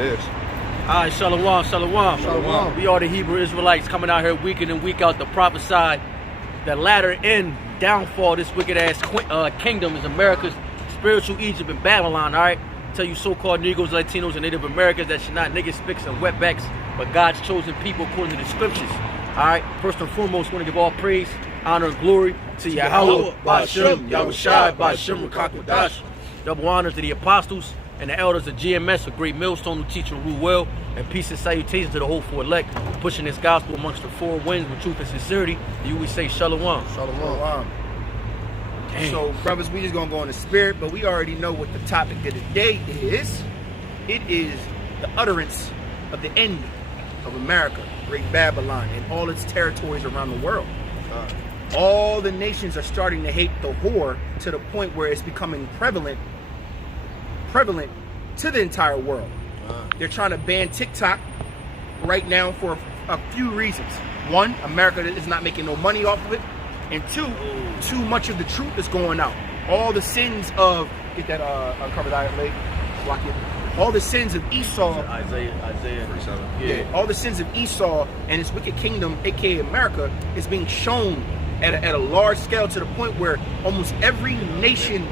is. All right, Shalom, Shalom. Shalom. We are the Hebrew Israelites coming out here week in and week out to prophesy the latter end downfall of this wicked ass kingdom is America's spiritual Egypt and Babylon. All right, tell you so-called Negroes, Latinos, and Native Americans that you're not niggas, spicks, and wetbacks, but God's chosen people according to the scriptures. All right, first and foremost, want to give all praise, honor, and glory to Yahweh, Ba'ashem, Yahushai, Ba'ashem, Rakakwadash. Double honor to the apostles and the elders of GMS, a great millstone who teach and rule well, and peace and salutations to the hopeful elect, pushing this gospel amongst the four winds with truth and sincerity. You always say Shalom. Shalom. So, brothers, we just gonna go in the spirit, but we already know what the topic of the day is. It is the utterance of the end of America, Great Babylon, and all its territories around the world. All the nations are starting to hate the whore to the point where it's becoming prevalent to the entire world. They're trying to ban TikTok right now for a few reasons. One, America is not making no money off of it. And two, too much of the truth is going out. All the sins of, get that uncovered eye leg, block it. All the sins of Esau. Isaiah 47. Yeah. All the sins of Esau and his wicked kingdom, aka America, is being shown at a large scale to the point where almost every nation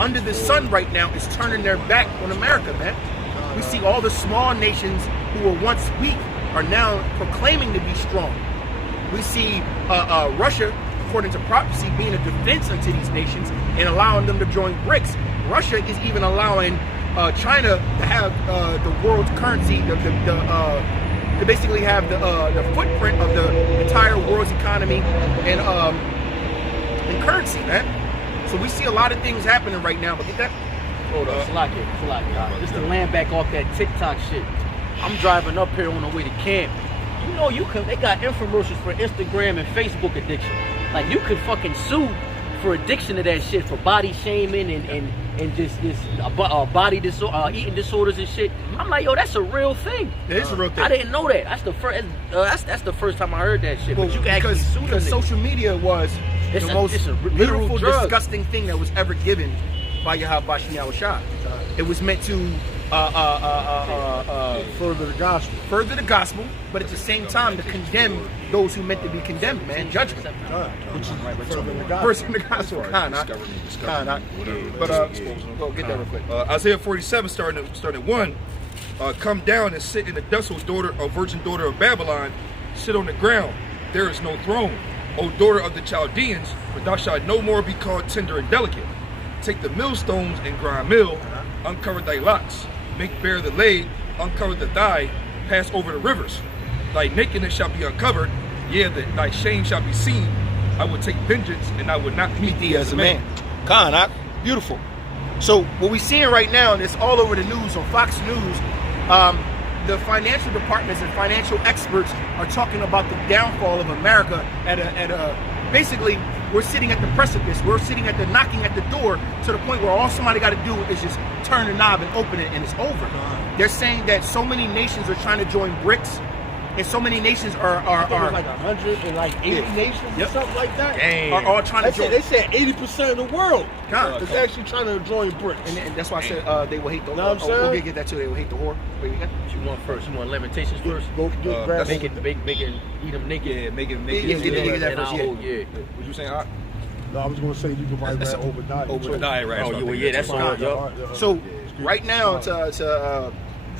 under the sun right now is turning their back on America, man. We see all the small nations who were once weak are now proclaiming to be strong. We see Russia, according to prophecy, being a defense unto these nations and allowing them to join BRICS. Russia is even allowing China to have the world's currency, to basically have the footprint of the entire world's economy and currency, man. So we see a lot of things happening right now. But get that. Hold up, Salaki. Just to land back off that TikTok shit. I'm driving up here on the way to camp. You know, they got infomercials for Instagram and Facebook addiction. Like, you could fucking sue for addiction to that shit, for body shaming and just body disorder, eating disorders and shit. I'm like, yo, that's a real thing. It is a real thing. I didn't know that. That's the first. That's the first time I heard that shit. But you can actually sue them. Because social media was the most beautiful, disgusting thing that was ever given by Yahweh Bashem Yahushua. It was meant to further the gospel, but at the same time to condemn those who meant to be condemned, man. Judgment. which is furthering the gospel. First in the gospel. But go get that real quick. Isaiah 47, starting at 1. Come down and sit in the desolate virgin daughter of Babylon. Sit on the ground. There is no throne. O daughter of the Chaldeans, for thou shalt no more be called tender and delicate. Take the millstones and grind mill. Uncover thy locks. Make bare the lay. Uncover the thigh. Pass over the rivers. Thy nakedness shall be uncovered. Yea, thy shame shall be seen. I will take vengeance, and I will not meet thee as a man. Khan, beautiful. So what we're seeing right now, and it's all over the news on Fox News, the financial departments and financial experts are talking about the downfall of America basically, we're sitting at the precipice. We're sitting at the knocking at the door to the point where all somebody got to do is just turn the knob and open it, and it's over. They're saying that so many nations are trying to join BRICS, and so many nations are like 180 nations or something like that. Are all trying to join. They said 80% of the world is actually trying to join BRICS. And that's why I said they will hate the whore. Know what I'm saying? We'll get that too. They will hate the whore. Wait, you got What you want first? You want Lamentations first? Go grab Make it, eat them naked. Yeah, make it. Yeah, that first, yeah. What you saying? No, I was going to say you can write that Obadiah. Obadiah, right? Oh, yeah, that's fine. So right now,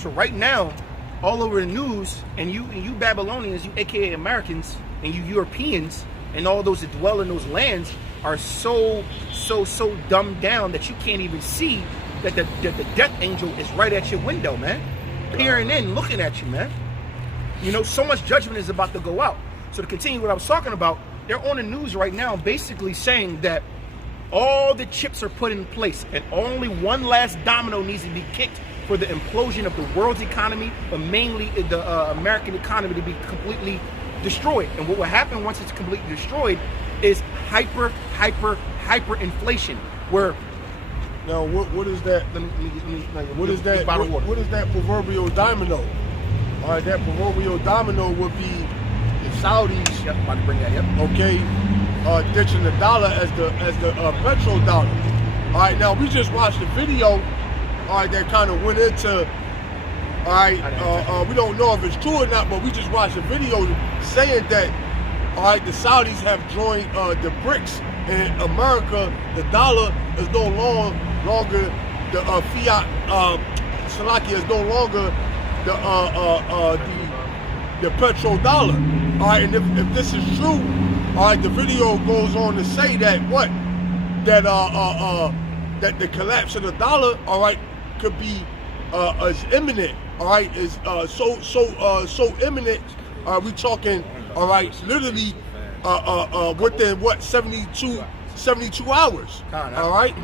right now, all over the news, and you Babylonians, you AKA Americans, and you Europeans, and all those that dwell in those lands are so dumbed down that you can't even see that the death angel is right at your window, man, peering in, looking at you, man. You know, so much judgment is about to go out. So to continue what I was talking about, they're on the news right now basically saying that all the chips are put in place and only one last domino needs to be kicked for the implosion of the world's economy, but mainly the American economy to be completely destroyed. And what will happen once it's completely destroyed is hyper inflation, where now what is that? What is that proverbial domino? All right, that proverbial domino would be the Saudis. Yep, about to bring that. Yep. Okay, ditching the dollar as the petrodollar. All right, now we just watched the video. All right, that kind of went into All right, we don't know if it's true or not, but we just watched a video saying that, all right, the Saudis have joined the BRICS, and America, the dollar is no longer the fiat. Slovakia is no longer the petrodollar. All right, and if this is true, all right, the video goes on to say that that the collapse of the dollar, all right, could be is imminent. All right, is so imminent. We talking, all right, literally within what 72 hours. All right,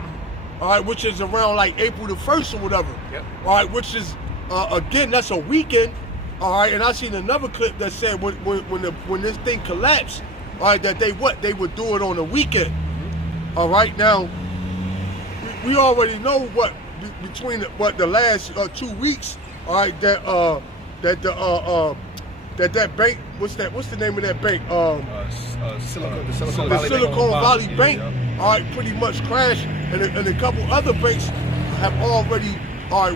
which is around like April the 1st or whatever. Yep. All right, which is again, that's a weekend. All right, and I seen another clip that said when this thing collapsed, all right, that they would do it on a weekend. All right, now we already know what between the last 2 weeks. All right, that bank, what's the name of that bank? The Silicon Valley Bank. All right, pretty much crashed, and a couple other banks have already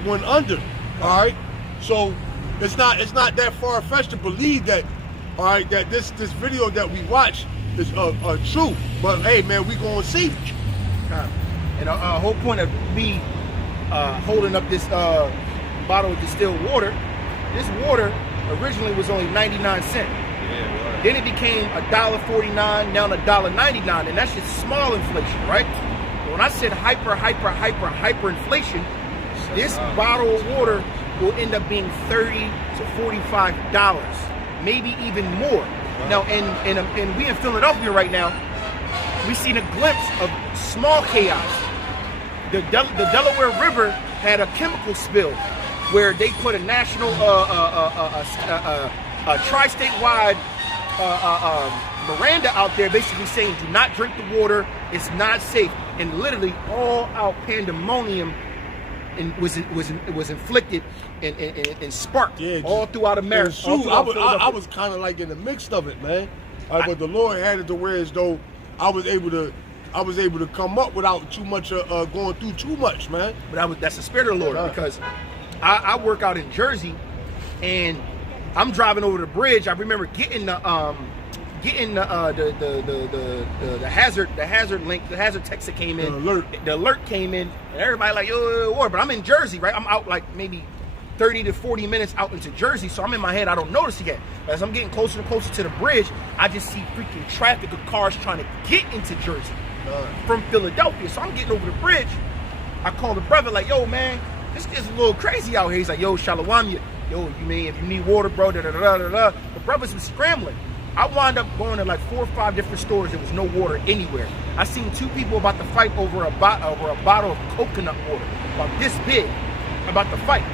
went under. All right, so it's not that far-fetched to believe that, all right, that this video that we watched is true. But hey, man, we gonna see. And the whole point of me holding up this bottle of distilled water, this water originally was only 99 cents. Yeah, Then it became $1.49, now $1.99, and that's just small inflation, right? But when I said hyper inflation, this bottle of water will end up being $30 to $45, maybe even more. Wow. Now, and we in Philadelphia right now, we seen a glimpse of small chaos. The Delaware River had a chemical spill where they put a national, tri-statewide Miranda out there, basically saying, "Do not drink the water; it's not safe." And literally, all out pandemonium was inflicted and sparked all throughout America. I was kind of like in the midst of it, man. But the Lord had it to where as though I was able to come up without too much going through too much, man. But that's the spirit of the Lord, because I work out in Jersey, and I'm driving over the bridge. I remember getting the hazard link, the hazard text that came in, the alert came in, and everybody like, yo, but I'm in Jersey, right? I'm out like maybe 30 to 40 minutes out into Jersey, so I'm in my head, I don't notice it yet. As I'm getting closer and closer to the bridge, I just see freaking traffic of cars trying to get into Jersey from Philadelphia. So I'm getting over the bridge. I call the brother like, yo, man, this is a little crazy out here. He's like, yo, Shalom, yo, if you need water, bro, da-da-da-da-da. The brothers was scrambling. I wound up going to like 4 or 5 different stores. There was no water anywhere. I seen 2 people about to fight over a bottle of coconut water, about this big, about to fight.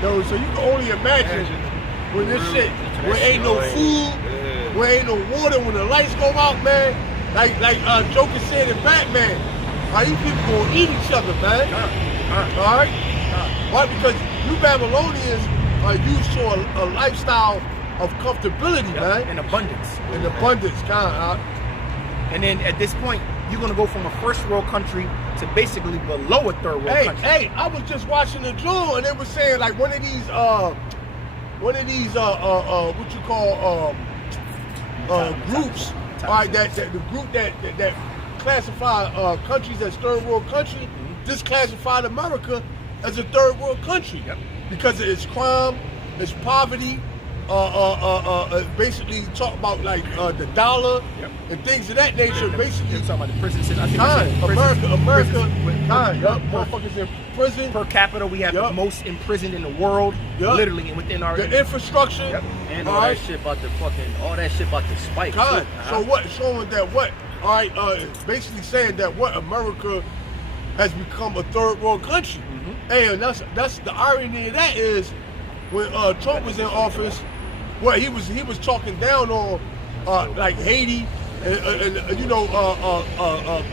Yo, so you can only imagine when this shit, when ain't no food, when ain't no water, when the lights go out, man. Like Joker said in Batman, how you people gonna eat each other, man? All right? Why? Because you Babylonians are used to a lifestyle of comfortability, man. And abundance. And abundance, kind. And then at this point, you're gonna go from a first world country to basically below a third world country. Hey, I was just watching the Joel, and it was saying like one of these what you call groups, all right, that the group that classify countries as third world country, disclassified America as a third world country because of its crime, its poverty. Basically talk about like the dollar and things of that nature. Basically talking about the prison system. America, motherfuckers in prison per capita. We have the most imprisoned in the world, literally within our infrastructure. And all that shit about the spike. So what? Showing that what? All right, basically saying that what America has become a third world country. Hey, and that's the irony of that is when Trump was in office. Well, he was talking down on like Haiti and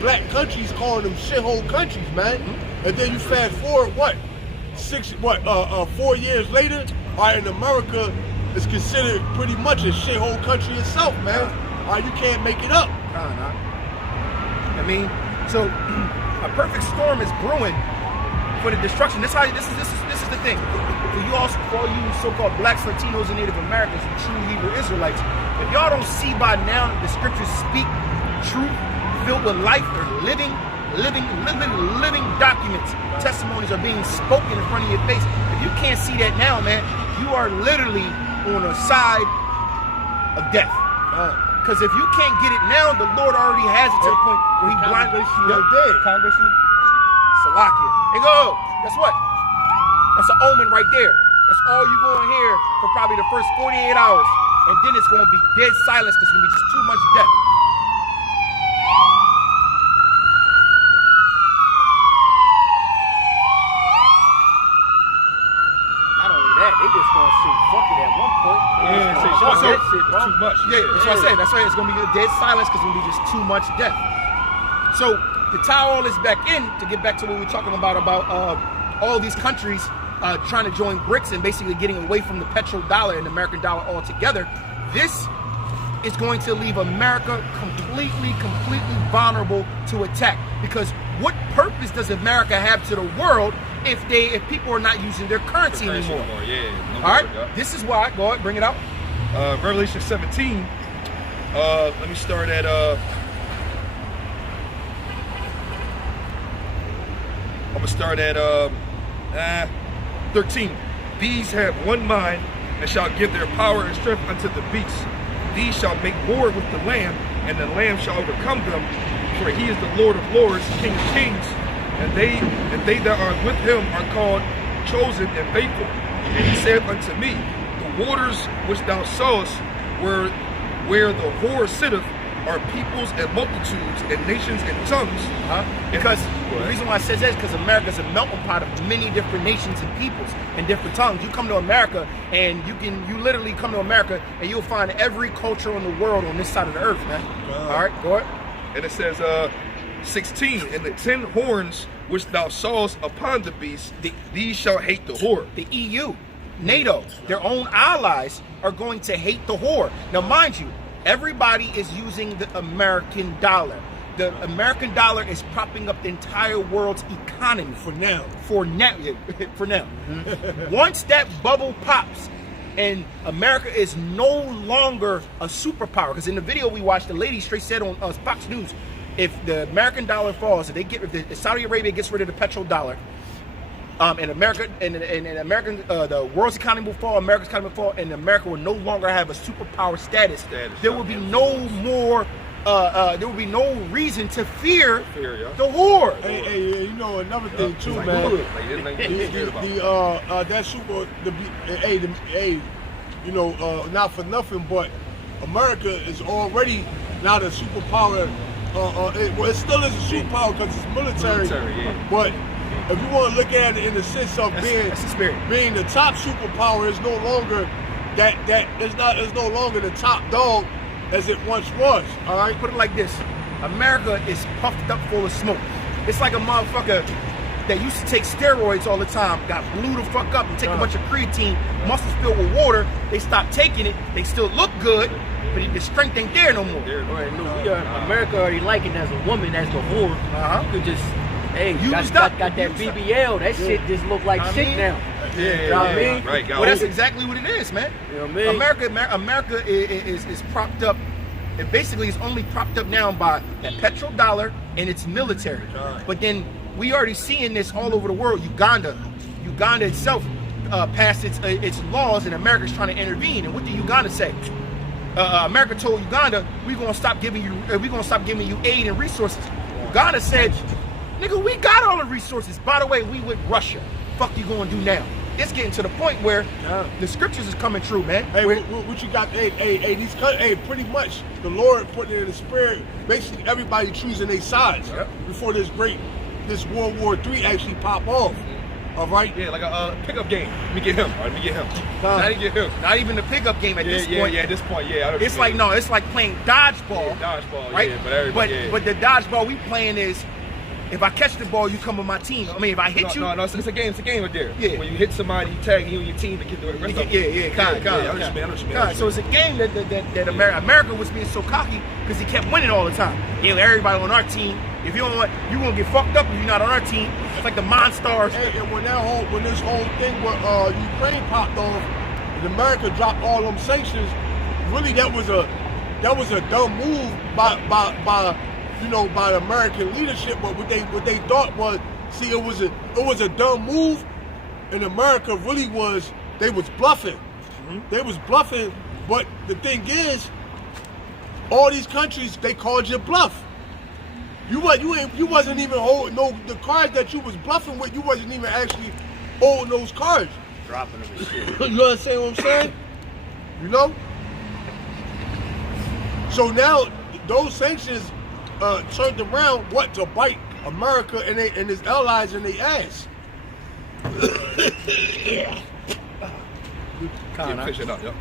black countries, calling them shithole countries, man. And then you fast forward 4 years later, all right, and America is considered pretty much a shithole country itself, man. All right, you can't make it up. I mean, so a perfect storm is brewing for the destruction. This is the thing. For all you so-called blacks, Latinos, and Native Americans, and true Hebrew Israelites, if y'all don't see by now that the scriptures speak truth, filled with life, or living documents, testimonies are being spoken in front of your face. If you can't see that now, man, you are literally on a side of death. Because if you can't get it now, the Lord already has it to the point where He blind. Congressman Salakia. And go. Guess what? That's an omen right there. That's all you're going to hear for probably the first 48 hours. And then it's going to be dead silence because it's going to be just too much death. Not only that, they just going to say fuck it at one point. Yeah, say fuck that shit, bro. too much. Yeah, that's what I said. That's why it's going to be dead silence because it's going to be just too much death. So to tie all this back in, to get back to what we were talking about all these countries trying to join BRICS and basically getting away from the petrodollar and the American dollar altogether, this is going to leave America completely vulnerable to attack. Because what purpose does America have to the world if people are not using their currency anymore? Yeah. All right, this is why. Go ahead, bring it out. Revelation 17. Let me start at. I'm gonna start at 13. These have one mind and shall give their power and strength unto the beast. These shall make war with the Lamb, and the Lamb shall overcome them. For He is the Lord of lords, King of kings, and they that are with Him are called chosen and faithful. And He said unto me, the waters which thou sawest, where the whore sitteth, are peoples and multitudes and nations and tongues. Because the reason why I says that is because America is a melting pot of many different nations and peoples and different tongues. You come to America and you literally come to America and you'll find every culture in the world on this side of the earth, man. All right, go ahead. And it says 16, and the 10 horns which thou sawest upon the beast, these shall hate the whore. The EU, NATO, their own allies are going to hate the whore. Now, mind you, everybody is using the American dollar. The American dollar is propping up the entire world's economy for now. For now. Once that bubble pops and America is no longer a superpower, because in the video we watched, the lady straight said on Fox News, if the American dollar falls, if Saudi Arabia gets rid of the petrodollar, and America and the world's economy will fall, America's economy will fall, and America will no longer have a superpower status. There will be no more. There will be no reason to fear the whore. Hey, you know another thing too, man. That super. Not for nothing, but America is already not a superpower. It still is a superpower because it's military. But if you want to look at it in the sense of being the top superpower, is no longer is no longer the top dog as it once was. All right, put it like this: America is puffed up full of smoke. It's like a motherfucker that used to take steroids all the time, got blew the fuck up and take a bunch of creatine, muscles filled with water. They stopped taking it. They still look good, but the strength ain't there no more. America already like it as a woman, as the whore. You could just, got that BBL. That shit just look like shit now. You know what I mean? Right, well, that's exactly what it is, man. You know what I mean? America is propped up. It basically is only propped up now by that petrodollar and its military. But then we already seeing this all over the world. Uganda itself passed its laws, and America's trying to intervene. And what did Uganda say? America told Uganda, we're gonna stop giving you aid and resources. Uganda said, nigga, we got all the resources. By the way, we with Russia. Fuck you gonna do now? It's getting to the point where the scriptures is coming true, man. Hey, what you got? Pretty much the Lord put it in the spirit. Basically, everybody choosing their sides before this World War III actually pop off. All right. Yeah, like a pickup game. Let me get him. All right, let me get him. Not even the pickup game at this point. Yeah, at this point, It's like playing dodgeball. Yeah, dodgeball, right? Yeah, but the dodgeball we playing is if I catch the ball, you come with my team. I mean, if I hit you, No, it's a game. It's a game right there. Yeah. When you hit somebody, you tag you and your team to get the rest of yeah, kind. I know what you mean. So it's a game that America was being so cocky because he kept winning all the time. Yeah, everybody on our team. If you don't want, you gonna get fucked up if you're not on our team. It's like the Monstars. And when this whole thing with Ukraine popped off, and America dropped all them sanctions, really that was a dumb move by the American leadership. But what they thought was, see, it was a dumb move, and America really was bluffing. Mm-hmm. They was bluffing. But the thing is, all these countries, they called you bluff. You wasn't even holding the cards that you was bluffing with. You wasn't even actually holding those cards. Dropping them and shit. You understand what I'm saying? You know. So now those sanctions turned around to bite America and its allies in their ass. Yeah, push it up. Yep.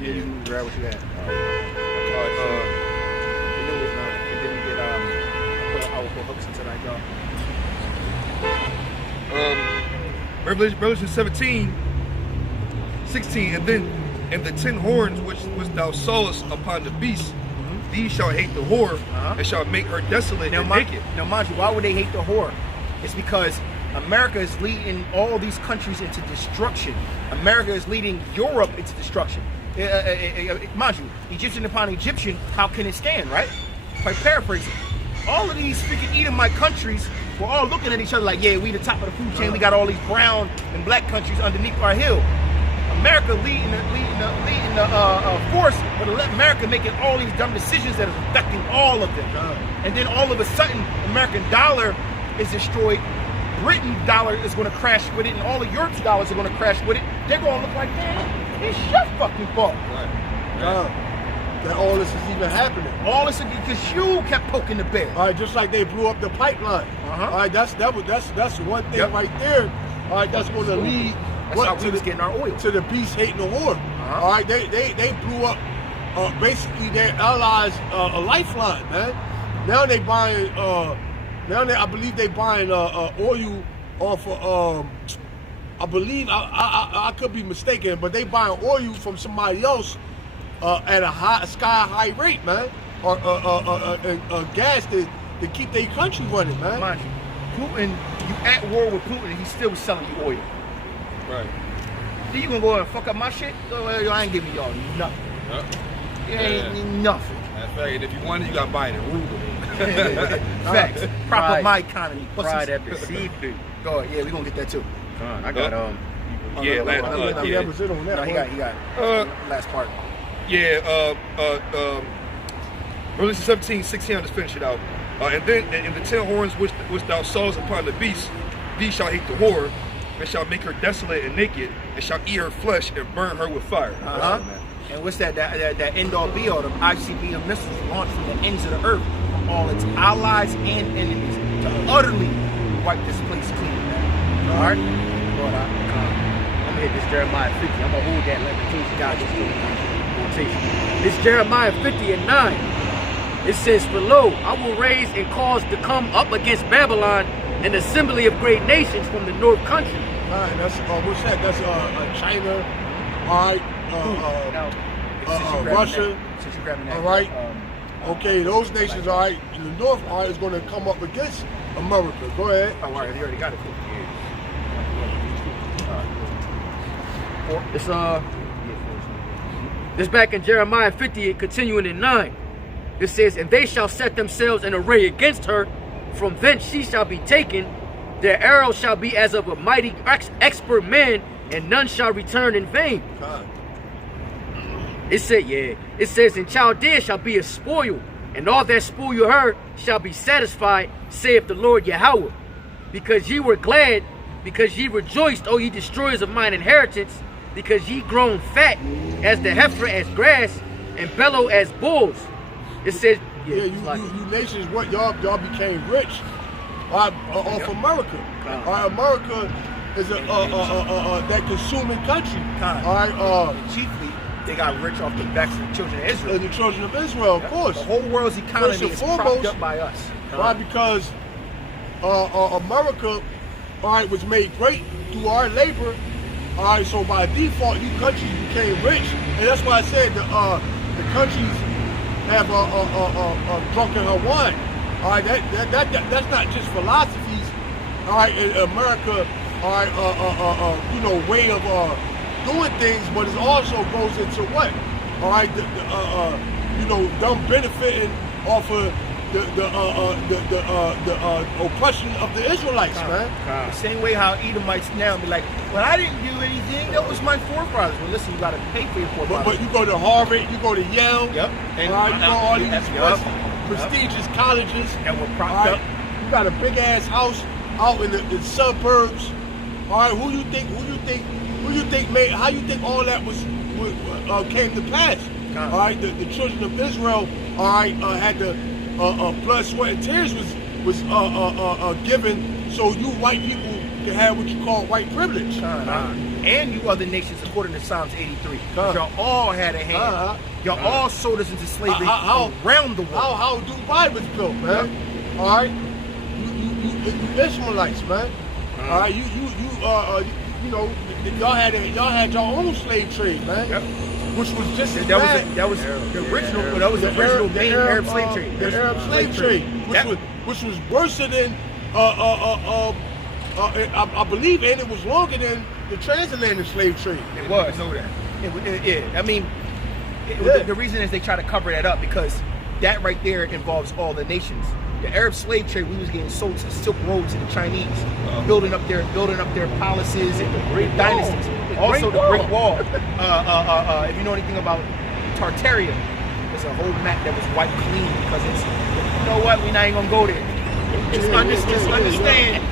Yeah, you can grab what you had. All right. I will put hooks until I go. Revelation 17, 16, and the 10 horns which thou sawest upon the beast, these shall hate the whore, and shall make her desolate and naked. Now, mind you, why would they hate the whore? It's because America is leading all these countries into destruction. America is leading Europe into destruction. Mind you, Egyptian upon Egyptian, how can it stand, right? If I paraphrase it, all of these freaking Edomite countries were all looking at each other like, yeah, we the top of the food chain. We got all these brown and black countries underneath our hill. America leading the force, but let America making all these dumb decisions that are affecting all of them. And then all of a sudden, American dollar is destroyed. Britain dollar is going to crash with it, and all of Europe's dollars are going to crash with it. They're going to look like, damn, it's your fucking fault. That all this is even happening. All this is because you kept poking the bear. All right, just like they blew up the pipeline. All right, that's one thing right there. All right, that's going to lead getting our oil to the beast hating the whore. All right, they blew up basically their allies a lifeline, man. Now they buying I believe they buying oil off of I believe I could be mistaken, but they buying oil from somebody else at a sky high rate, man, or gas to keep their country running, man. Mind you, Putin, you at war with Putin, he's still selling you oil. Right. Then you gonna go and fuck up my shit? I ain't giving y'all nothing. It ain't nothing. That's right. And if you want it, you gotta buy it in ruble. Facts. Prop up my economy. Fried at the seafood. Go ahead. Yeah, we gonna get that too. I got Yeah, That was it on that. No, he got last part. Yeah, Revelation 17, 16, I'll just finish it out. And then in the 10 horns which thou sawest upon the beast, these shall hate the whore, and shall make her desolate and naked, and shall eat her flesh and burn her with fire. And what's that end all be all? The ICBM missiles launched from the ends of the earth, from all its allies and enemies, to utterly wipe this place clean, man. All right? Lord, I'm gonna hit this Jeremiah 50. I'm gonna hold that limitation. God, this Jeremiah 50 and 9. It says, "For lo, I will raise and cause to come up against Babylon an assembly of great nations from the north country." All right, that's what's that? That's China. All right. Russia. Since you're grabbing that, all right. Okay, those nations, all right, in the north, all right, is going to come up against America. Go ahead. Oh, all right, you already got it. This back in Jeremiah 50, continuing in 9. It says, "And they shall set themselves in array against her. From thence she shall be taken. Their arrows shall be as of a mighty expert man, and none shall return in vain." God. It says, "And Chaldea shall be a spoil, and all that spoil her shall be satisfied, saith the Lord Yahweh. Because ye were glad, because ye rejoiced, O ye destroyers of mine inheritance, because ye grown fat as the heifer as grass, and bellow as bulls." It says, you nations, what y'all became rich off America. All right, America is that consuming country. All right, chiefly they got rich off the backs of the children of Israel. The children of Israel, of course. The whole world's economy is propped up by us. Why? Because America, all right, was made great through our labor. All right, so by default, these countries became rich, and that's why I said the countries have drunk in her wine. All right, that's not just philosophies. All right, in America, all right, you know, way of doing things, but it also goes into what? All right, you know, them benefiting off of the oppression of the Israelites, man. The same way how Edomites now be like, well, I didn't do anything. That was my forefathers. Well, listen, you got to pay for your forefathers. But you go to Harvard, you go to Yale, Yep. And all right, you go all these prestigious colleges, and we're all propped right, up. you got a big ass house out in the suburbs. All right, who you think made? How you think all that came to pass? All right, the children of Israel, all right, had the blood, sweat, and tears was given, so you white people can have what you call white privilege. And you other nations, according to Psalms 83, y'all all had a hand. Y'all all sold us into slavery around the world. How Dubai was built, man. Yeah. All right, you Ishmaelites, man. All right, you know, y'all had your own slave trade, man. Yep. Which was just as That bad. was the original. That was the original main Arab slave trade. The Arab slave trade, which was worse than I believe, and it was longer than the transatlantic slave trade. It was. I know that. Yeah, I mean, the reason is they try to cover that up because that right there involves all the nations. The Arab slave trade, we was getting sold to Silk Road to the Chinese, building up their palaces and the dynasties. Also the Great Wall. If you know anything about Tartaria, there's a whole map that was wiped clean because it's, you know what, we're not even gonna go there. Just understand.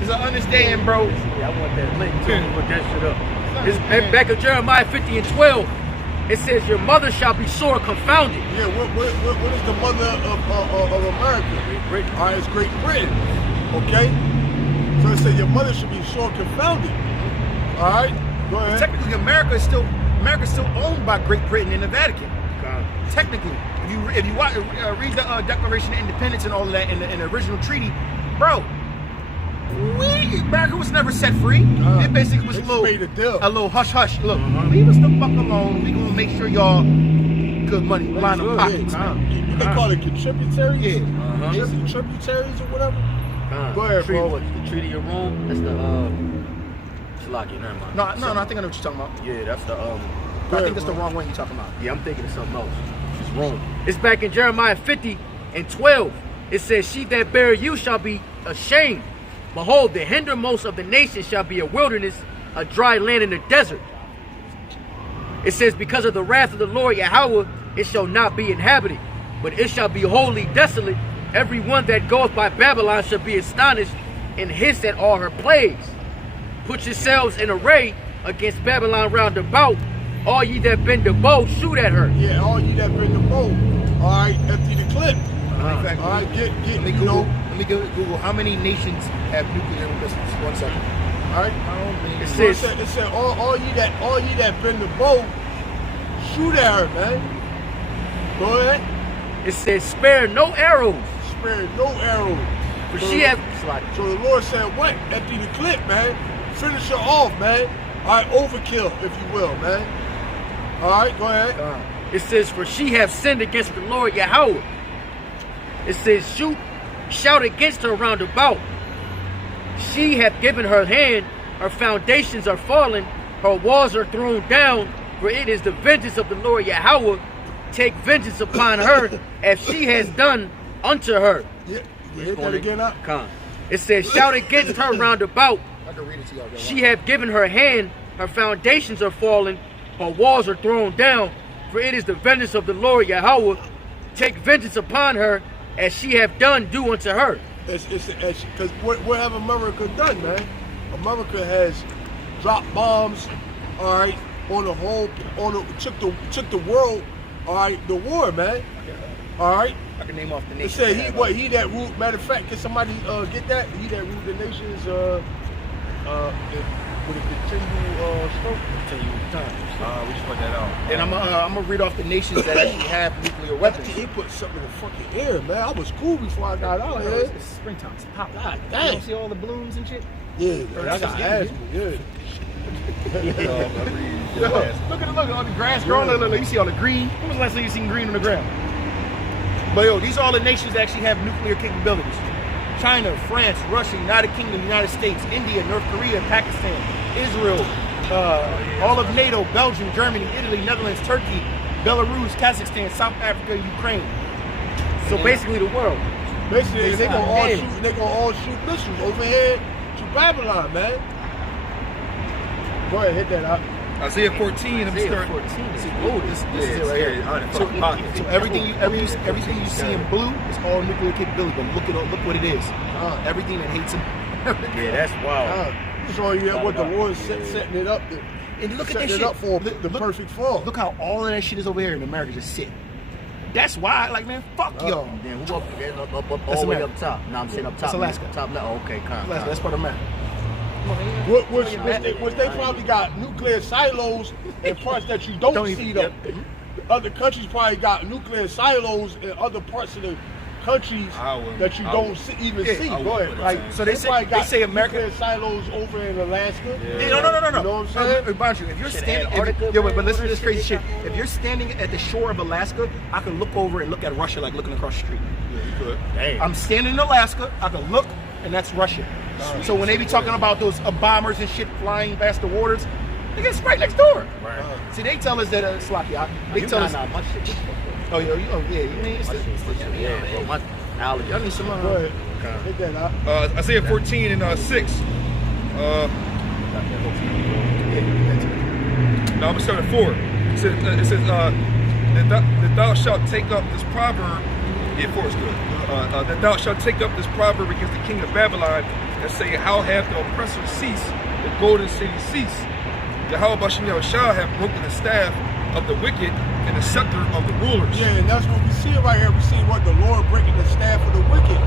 Just understand, bro. Yeah, I want that link too. Put that shit up. It's back in Jeremiah 50 and 12. It says, your mother shall be sore confounded. Yeah, what is the mother of America? Great Britain. All right, it's Great Britain. Okay? So it says your mother should be sore confounded. All right? Go ahead. Technically, America's still owned by Great Britain and the Vatican. Technically, if you read the Declaration of Independence and all of that in the original treaty, bro, America was never set free. It basically was a little hush hush. Look, leave us the fuck alone. We gonna make sure y'all good money, line of pockets. They call it contributories? Yeah. Tributaries or whatever? Go ahead, bro. The Treaty of Rome. That's the Shalaki, never mind. No, I think I know what you're talking about. Yeah, that's the I think that's the wrong one you're talking about. Yeah, I'm thinking of something else. It's Rome. It's back in Jeremiah 50 and 12. It says, she that bare you shall be ashamed. Behold, the hindermost of the nations shall be a wilderness, a dry land in the desert. It says, because of the wrath of the Lord Yahweh, it shall not be inhabited, but it shall be wholly desolate. Every one that goeth by Babylon shall be astonished and hiss at all her plagues. Put yourselves in array against Babylon round about. All ye that bend the bow, shoot at her. Yeah, all you that bend the bow. All right, empty the clip. Exactly. All right, get Let me you know. Google how many nations have nuclear missiles. 1 second. All right. It said all ye that bend the bow, shoot at her, man. Go ahead. It says, spare no arrows. Spare no arrows. For she hath... So the Lord said, what? Empty the clip, man. Finish her off, man. All right, overkill, if you will, man. All right, go ahead. It says, for she hath sinned against the Lord Yahweh. It says, shout against her round about. She hath given her hand, her foundations are fallen, her walls are thrown down, for it is the vengeance of the Lord Yahweh. Take vengeance upon her, as she has done unto her. Yeah, hit that again up. It says, shout against her round about. I can read it to y'all. She hath given her hand, her foundations are fallen, her walls are thrown down, for it is the vengeance of the Lord Yahweh. Take vengeance upon her, as she hath done, do unto her. Because what have America done, man? America has dropped bombs, all right, took the world, all right, the war, man. All right. I can name off the It nations. said he that ruled. Matter of fact, can somebody get that? He that ruled the nations. With a continual stroke. Continue times. We just put that out. And I'm gonna read off the nations that actually have nuclear weapons. He put something in the fucking air, man. I was cool before I got out here. It's springtime. It's pop. God You damn. don't see all the balloons and shit? Yeah, I that's got just asthma. Yeah. Look at all the grass growing. Look, you see all the green. When was the last time you seen green on the ground? But yo, these are all the nations that actually have nuclear capabilities. China, France, Russia, United Kingdom, United States, India, North Korea, Pakistan, Israel, all of NATO, Belgium, Germany, Italy, Netherlands, Turkey, Belarus, Kazakhstan, South Africa, Ukraine. So basically the world. Basically, they gonna all Hey. shoot. They gonna all shoot missiles over here to Babylon, man. Go ahead, hit that up. Isaiah 14, I'm Isaiah starting. 14. See, blue, this is it right here. So everything you see in blue is all nuclear capability. But look what it is. Everything that hates him. Yeah, that's wild. So yeah, what the Lord setting it up. And look at that Setting shit. it up for the perfect fall. Look how all of that shit is over here in America just sitting. That's why, like, man, fuck y'all. Then who up there? Up That's all the way America. up top. No, I'm saying up top. That's Alaska. Top left. Oh, okay, calm. That's part of America. Which they probably got nuclear silos in parts that you don't see though. Other countries probably got nuclear silos in other parts of the countries that you don't even see. Go ahead. Like, so they probably say America. nuclear silos over in Alaska. No. You know what I'm saying? Mind you, if you're standing, Antarctica, but listen to this crazy shit. If you're standing at the shore of Alaska, I can look over and look at Russia like looking across the street. Damn. I'm standing in Alaska, I can look, and that's Russia. So when they be talking about those bombers and shit flying past the waters, they get right next door. Right. See, they tell us that Slocky. They tell us. My shit is Oh yeah, you mean it's yeah, bro, my allergy. I need some. Go ahead. Hit that up. Isaiah 14 and 6. No, I'm gonna start at 4. It says that thou shalt take up this proverb. Yeah, 4 is good. That thou shalt take up this proverb against the king of Babylon and say, how hath the oppressor ceased, the golden city ceased? Yahweh Bashem Yahushua have broken the staff of the wicked and the scepter of the rulers. Yeah, and that's what we see right here. We see what the Lord breaking the staff of the wicked.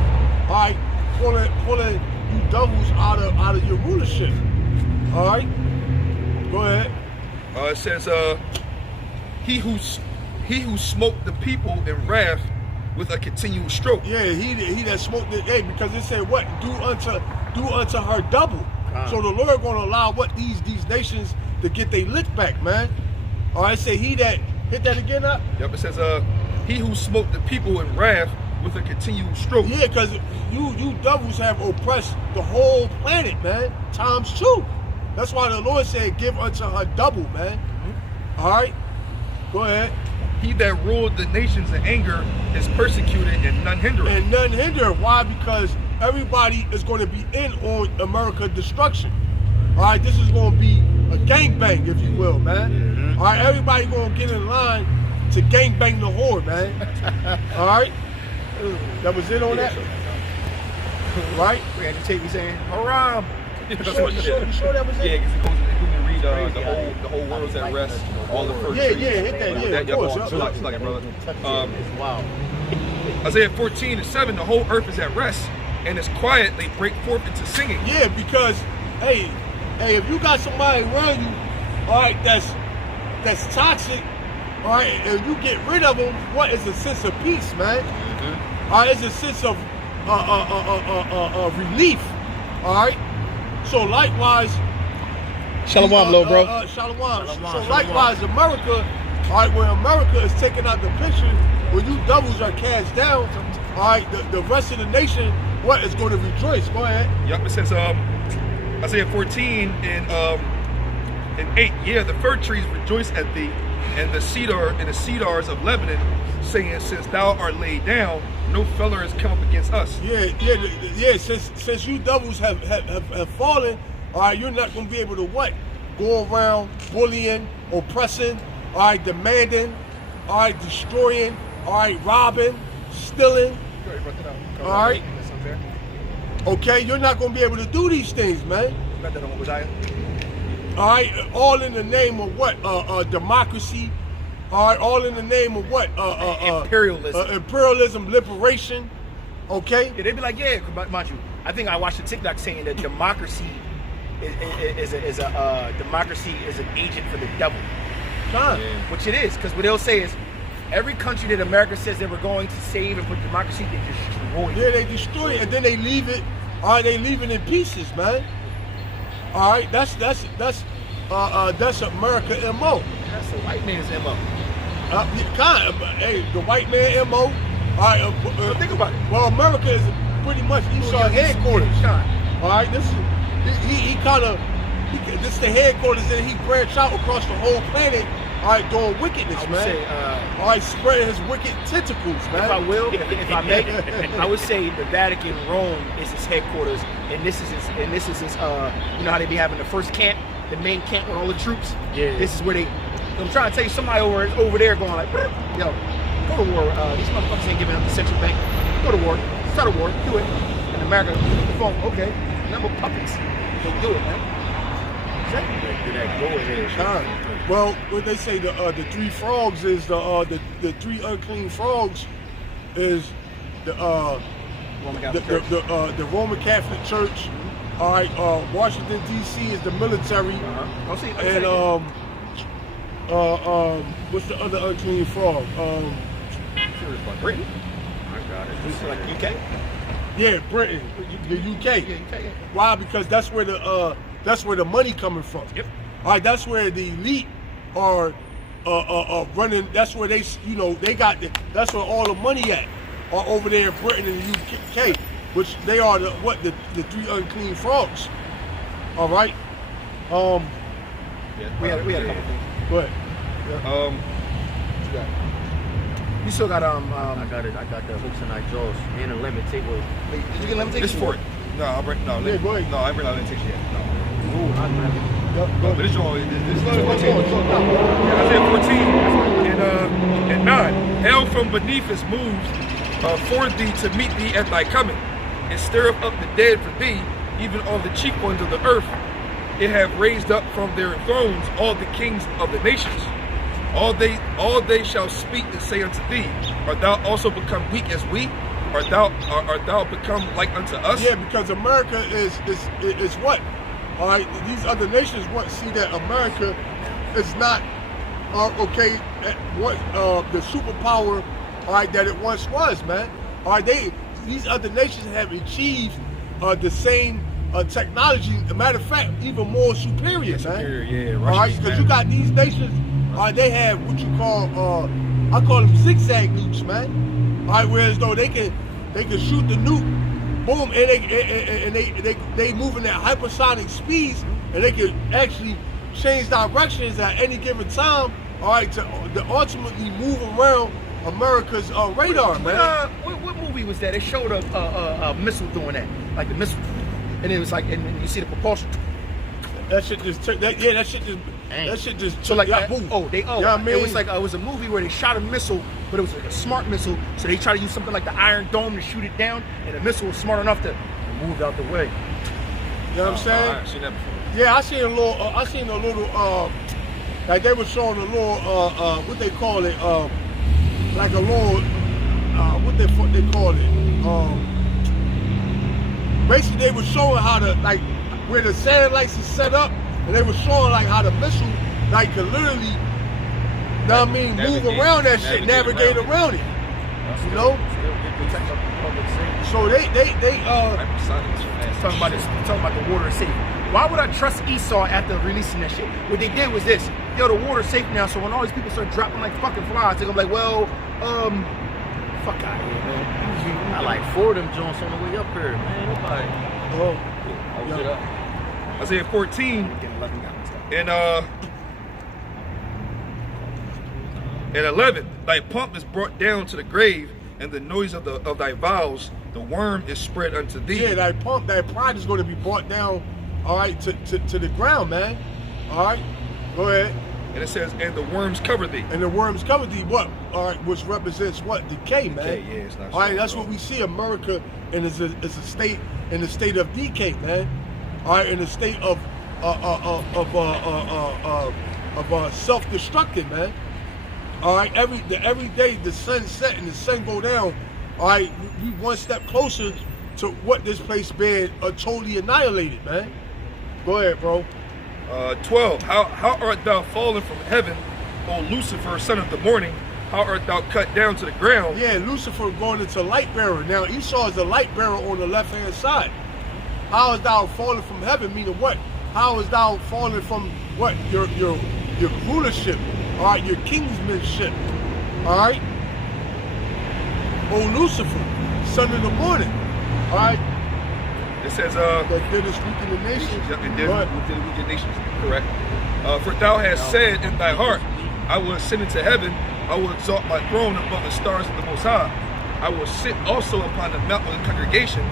All right, pulling you devils out of your rulership. All right, go ahead. It says, he who smote the people in wrath with a continual stroke. Yeah, he that smoked it. Hey, because it said what? Do unto her double. So the Lord gonna allow what these nations to get their lick back, man. All right, say he that hit that again up. Yep, it says, he who smote the people in wrath with a continual stroke. Yeah, because you devils have oppressed the whole planet, man. Times 2. That's why the Lord said, give unto her double, man. All right, go ahead. He that ruled the nations in anger is persecuted and none hinder. And none hinder. Why? Because everybody is going to be in on America destruction. All right, this is going to be a gangbang, if you will, man. All right, everybody going to get in line to gangbang the whore, man. All right, that was it on that. Right? We had to take me saying, haram. You sure that was it? Yeah, because it goes and read the whole world's at rest, all the first. Yeah, hit that, yeah, of course. Like it, brother. It's wild. Isaiah 14 and 7, the whole earth is at rest and it's quiet. They break forth into singing. Yeah, because hey, if you got somebody around you, all right, that's toxic, all right, and you get rid of them, what is a sense of peace, man? All right, it's a sense of relief, all right. So likewise, Shalom, little bro. Shalom. So likewise, America, all right, when America is taking out the picture, when you doubles are cast down, all right, the rest of the nation, what is going to rejoice? Go ahead. Yep, it says Isaiah 14 and 8. Yeah, the fir trees rejoice at thee, and the cedars of Lebanon, saying, since thou art laid down, no feller has come up against us. Yeah. Since you devils have fallen, all right, you're not going to be able to what? Go around bullying, oppressing, all right, demanding, all right, destroying, all right, robbing, stealing, all right. Okay, you're not going to be able to do these things, man. All right, all in the name of what? Democracy. All right, all in the name of what? Imperialism. Imperialism, liberation. Okay. Yeah, they'd be like, yeah, mind you, I think I watched a TikTok saying that democracy is a democracy is an agent for the devil, Con. which it is, because what they'll say is every country that America says they were going to save and put democracy, they destroy it. Yeah, they destroy it and then they leave it. All right, they leave it in pieces, man. All right, that's America MO. That's the white man's MO. Hey, the white man MO. All right, So think about it. Well, America is pretty much Esau's headquarters. All right, this is the headquarters, and he branched out across the whole planet. All right, doing wickedness, I would man. say, all right, spreading his wicked tentacles, man. if I will, if I may, I would say the Vatican, Rome is his headquarters, and this is his, you know how they be having the first camp, the main camp with all the troops. Yeah. This is where they. I'm trying to tell you, somebody over there going like, yo, go to war. These motherfuckers ain't giving up the central bank. Go to war. Start a war. Do it. And America, the phone. Okay. Number puppets. Go do it, man. Do that go ahead. Well, what they say, the three frogs is the three unclean frogs is the Roman Catholic Church. the Roman Catholic Church. All right, Washington D.C. is the military, I'll see. and what's the other unclean frog? Sure, it's about Britain. I got it. It's like UK. Yeah, Britain, the UK. Yeah, UK. Yeah. Why? Because that's where the money coming from. Yep. All right, that's where the elite are running. That's where they, they got. That's where all the money at, are over there in Britain and the UK, which they are the three unclean frogs. All right. We had a couple things. Go ahead. What you got? You still got I got the hooks and eye jaws and a lemon takeaway. Wait, did you get lemon It's for it. No, I'll bring no. Yeah, go ahead. No, I bring out lemon yet. No. Ooh, not lemon. But it's all this is 14. Isaiah 14 and 9. Hell from beneath is moved for thee to meet thee at thy coming, and stirreth up the dead for thee, even all the chief ones of the earth. It have raised up from their thrones all the kings of the nations. All they shall speak and say unto thee, art thou also become weak as we? Art thou become like unto us? Yeah, because America is what? All right, these other nations want to see that America is not okay at what the superpower, all right, that it once was, man. All right, these other nations have achieved the same technology. As a matter of fact, even more superior, man. Superior, yeah. All right, because you got these nations, they have what you call, I call them zigzag nukes, man. All right, whereas though they can shoot the nuke, boom, and they moving at hypersonic speeds, and they can actually change directions at any given time. All right, to ultimately move around America's radar, man. What movie was that? It showed a missile doing that, like the missile, and it was like, and you see the propulsion. That shit just So like, yeah, boom. you know what I mean? It was like it was a movie where they shot a missile, but it was like a smart missile. So they try to use something like the Iron Dome to shoot it down, and the missile was smart enough to move out the way. You know what I'm saying? I've seen that before. Yeah, I seen a little, like they were showing a little, what they call it, like a little, what they call it, basically they were showing how to, like, where the satellites is set up, and they were showing like how the missile, like, could literally, you know what I mean, move around that shit, navigate around it, you know? So they Talking about the water is safe. Why would I trust Esau after releasing that shit? What they did was this: yo, the water's safe now. So when all these people start dropping like fucking flies, they're gonna be like, well, fuck out of here, man. I like 4 of them joints on the way up here, man. Nobody. oh, Open it up. Isaiah 14 and 11. Thy pomp is brought down to the grave, and the noise of thy vows, the worm is spread unto thee. yeah, that pride is going to be brought down, all right, to the ground, man. All right, go ahead. And it says, and the worms cover thee. And the worms cover thee, what? All right, which represents what? Decay, man. Decay, yeah, it's not all right, so that's wrong. what we see America in is a state, in a state of decay, man. All right, in a state of self-destructing, man. All right, every day the sun set and the sun go down. All right, we one step closer to what this place being totally annihilated, man. Go ahead, bro. 12. How art thou fallen from heaven, O Lucifer, son of the morning? How art thou cut down to the ground? Yeah, Lucifer going into light bearer. Now Esau is the light bearer on the left hand side. How is thou fallen from heaven? Meaning what? How is thou fallen from what? Your rulership. All right, your kingsmanship. All right. O Lucifer, son of the morning. All right. It says, That did us weaken the nations. it did Go ahead. with the nations. Correct. For thou hast said in thy heart, I will ascend into heaven. I will exalt my throne above the stars of the Most High. I will sit also upon the mount of the congregation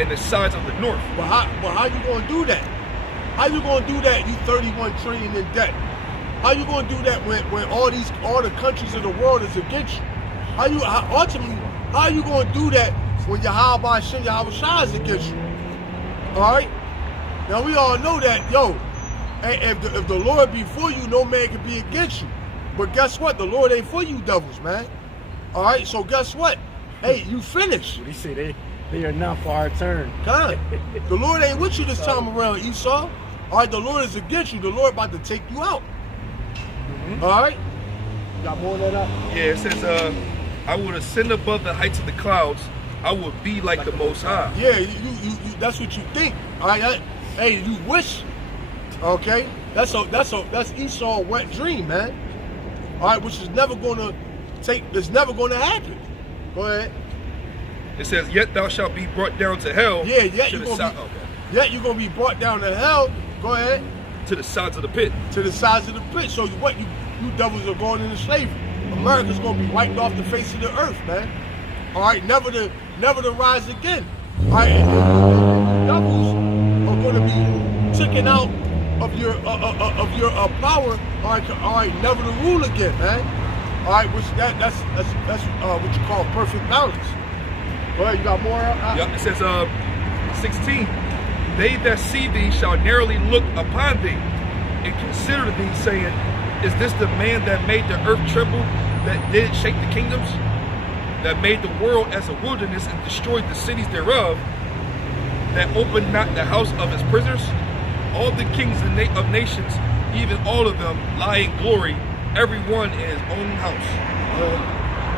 in the sides of the north. But how you gonna do that? How you gonna do that? You 31 trillion in debt. How you gonna do that when all the countries of the world is against you? Ultimately, how you gonna do that when Yahweh Hashem Yahweh Shai is against you? All right. Now we all know that, if the Lord be for you, no man can be against you. But guess what? The Lord ain't for you devils, man. All right. So guess what? Hey, you finished. He say they are not for our turn. God, the Lord ain't with you this time around, Esau. All right, the Lord is against you. The Lord about to take you out. All right? You got more than that? Yeah, it says, I will ascend above the heights of the clouds. I will be like the Most High. Yeah, you that's what you think. All right? Hey, you wish. Okay? That's Esau's wet dream, man. All right, which is never gonna happen. Go ahead. It says, yet thou shalt be brought down to hell. Yeah, yet to you're the you're gonna be brought down to hell. Go ahead. to the sides of the pit. To the sides of the pit. So what you devils are going into slavery. America's gonna be wiped off the face of the earth, man. All right, never to rise again. All right, and the devils are gonna be taken out of your power. All right, never to rule again, man. All right, which that's what you call perfect balance. Go ahead, you got more? Yep, it says 16. They that see thee shall narrowly look upon thee and consider thee, saying, is this the man that made the earth tremble, that did shake the kingdoms, that made the world as a wilderness and destroyed the cities thereof, that opened not the house of his prisoners? All the kings of nations, even all of them, lie in glory, every one in his own house.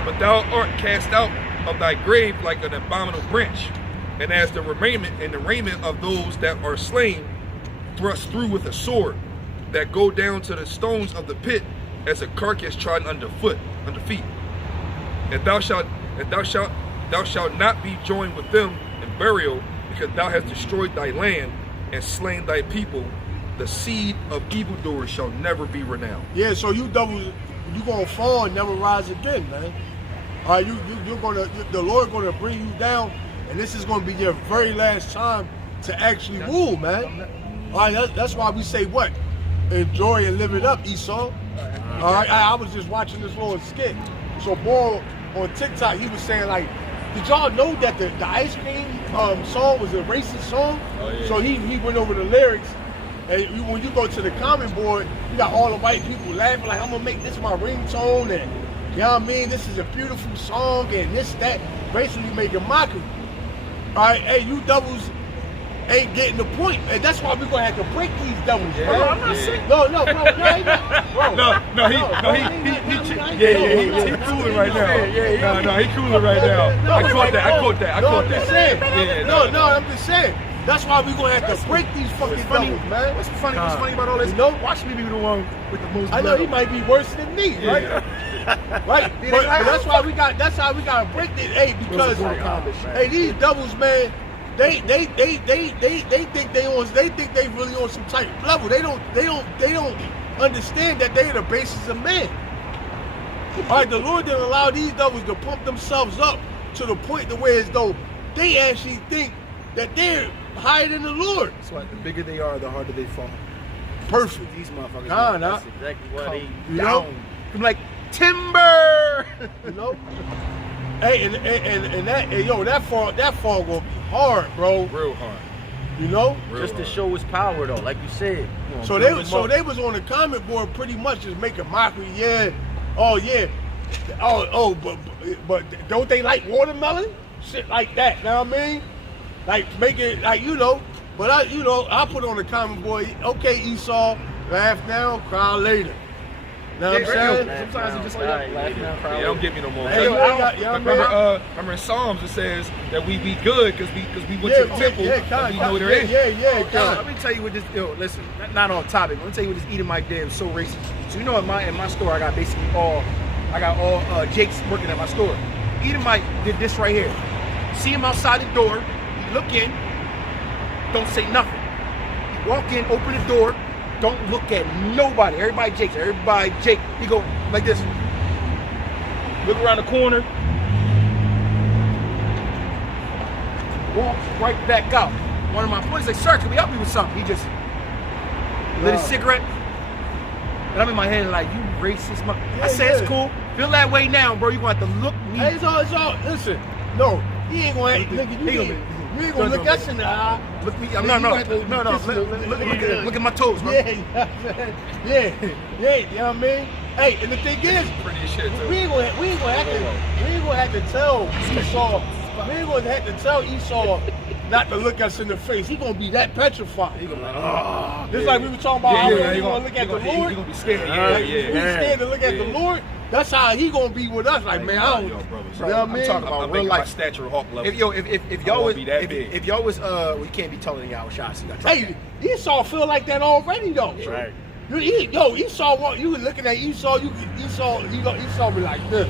But thou art cast out of thy grave like an abominable branch, and as the raiment of those that are slain, thrust through with a sword, that go down to the stones of the pit, as a carcass trodden under feet. And thou shalt not be joined with them in burial, because thou hast destroyed thy land and slain thy people. The seed of evildoers shall never be renowned. Yeah, so you devils, you gonna fall and never rise again, man. All right, the Lord gonna bring you down, and this is gonna be your very last time to actually rule, man. All right, that's why we say what? Enjoy and live it up, Esau. All right, I was just watching this little skit. So, boy, on TikTok, he was saying like, did y'all know that the ice cream song was a racist song? Oh, yeah. So he went over the lyrics, and when you go to the comment board, you got all the white people laughing like, I'm gonna make this my ringtone, and you know what I mean? This is a beautiful song, and this, that, basically making mockery. All right, hey, you devils ain't getting the point, and that's why we're gonna have to break these devils, Yeah, bro. I'm not saying no, bro. He cooling right now. No, he cooling right now. I caught that. I'm just saying. Yeah, I'm just saying. That's why we're gonna have to break these fucking devils, man. What's funny about all this? You know? Watch me be the one with the most. I know he might be worse than me, right? Right. But that's why we got. That's how we gotta break it. Hey, because hey, these devils, man. They think they really on some type of level. They don't understand that they are the basis of man. All right, the Lord didn't allow these devils to pump themselves up to the point to where as though they actually think that they're higher than the Lord. That's why the bigger they are, the harder they fall. Perfect. These motherfuckers. Nah. That's exactly what he. You know? I'm like timber. You know? Hey, and that fall gonna be hard, bro. Real hard. You know? Just to show his power, though, like you said. So they was on the comment board pretty much just making mockery. Yeah, oh yeah, but don't they like watermelon? Shit like that. Know what I mean? Like make it like But I put on the common boy. Okay, Esau, laugh now, cry later. Know what I'm saying? Sometimes it's just like Yeah, don't get me no more. Hey, Remember in Psalms it says that we be good because we went to the temple and we know they're in. Let me tell you what this. Listen, not on topic. Let me tell you what this Edomite did is so racist. So you know, in my store, I got basically all Jake's working at my store. Edomite did this right here. See him outside the door. You look in. Don't say nothing. You walk in, open the door. Don't look at nobody. Everybody Jake. He go like this. Look around the corner. Walks right back out. One of my boys like, sir, can we help you with something? He just lit a cigarette. And I'm in my head like, you racist mother. I say it's cool. Feel that way now, bro. You gonna have to look me. Hey, it's all. Listen, no, he ain't gonna. Nigga, you ain't gonna look us in the eye. Look me. No. Look at my toes, bro. Yeah. You know what I mean? Hey, and the thing is, Pretty as shit, too. we ain't gonna have to tell Esau. We ain't gonna have to tell Esau not to look us in the face. He gonna be that petrified. He gonna be like, just like we were talking about. How he gonna look at the Lord. He gonna be scared. We scared to look at the Lord. That's how he gonna be with us. Like, man, I don't. Yo, bro, You know what I mean? I'm talking about I'm real making my life. stature Hawk level. If y'all was be that big. if y'all was we can't be telling y'all shots. You got to Hey, Esau feel like that already though. Right. Esau, you were looking at Esau, Esau be like this.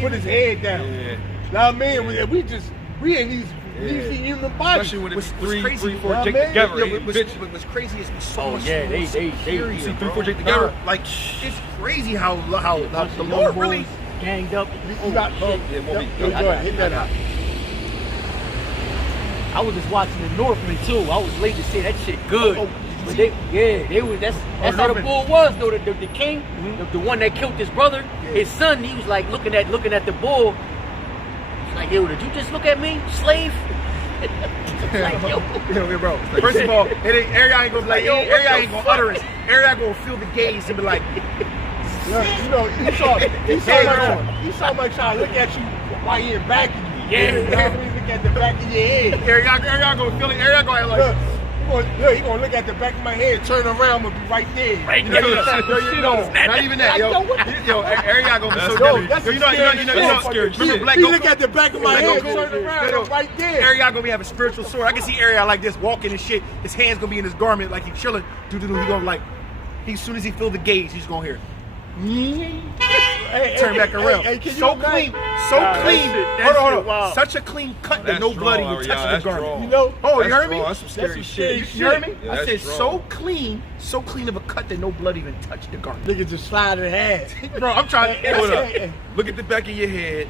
Put his head down. Yeah. Know what I mean? We in these human bodies. Especially when it's What's crazy, 3, 4 man? Jake together. Yo, they what's crazy is we so much yeah, they superior, see 3, bro. 4 Jake together. Like it's crazy how the Young Lord boys really. ganged up. You got, Yeah, won't be- go ahead, hit that out. I was just watching the Northman too. I was late to see that shit good. But they was that's how the Northman. bull was though. The king, the one that killed his brother, his son. He was like looking at the bull. He's like, yo, did you just look at me, slave? Like, yo, Bro. First of all, Ariel ain't gonna be like, Yo, what Ariel the ain't gonna fuck? utter it. Ariel gonna feel the gaze and be like, Esau might try to look at you while he in back of you. Yeah. You know what I mean? Look at the back of your head. Ariel gonna feel it. Ariel gonna like. He gonna look at the back of my head, turn around, and be right there. Right You know, there. not even that, yo. Yo, Ariel gonna be so Yo, deadly. that's Yo, you know, scary. remember Black He Goku? look at the back of my Black head, Goku. turn around, Yo, I'm right there. Ariel gonna be having spiritual sword. I can see Ariel like this, walking and shit. His hands gonna be in his garment, like he's chilling. He gonna like. As soon as he feel the gaze, he's gonna hear. Turn back around. Hey, can you so imagine? clean, so clean. that Hold on. shit wild. Such a clean cut that That's no blood strong, even yeah, touches that's the garment. strong. You know? Oh, you heard me? That's some scary shit. You heard me? Yeah, I that's said strong. so clean of a cut that no blood even touched the garment. Nigga just slide in half. Bro, I'm trying to. Hold up. Hey. Look at the back of your head.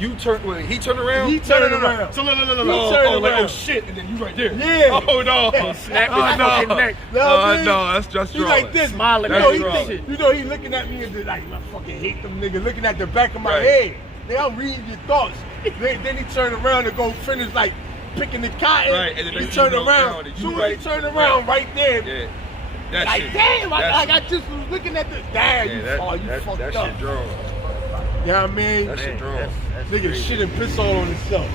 You turn. Wait, he turned around. He turned around. So look. He Oh, turned like, around. oh shit, and then you right there. Yeah. Oh no. Snap Oh his no. fucking neck. Know what I mean? No, that's just He strong. like this. Smiling You at know, you, he bro. think, you know, he looking at me and just like, I fucking hate them niggas. Looking at the back of my Right. head. Then I'm reading your thoughts. Then he turn around and go finish like picking the cotton. Right, and then he you turn go around. down and As you soon as right- he turn around, right there. Yeah. That Like, shit. damn, I That just was looking at the. Damn, shit- you, yeah, you fucked that up. shit drawn. You know what I mean? That shit drawn. Nigga shit and piss all on himself.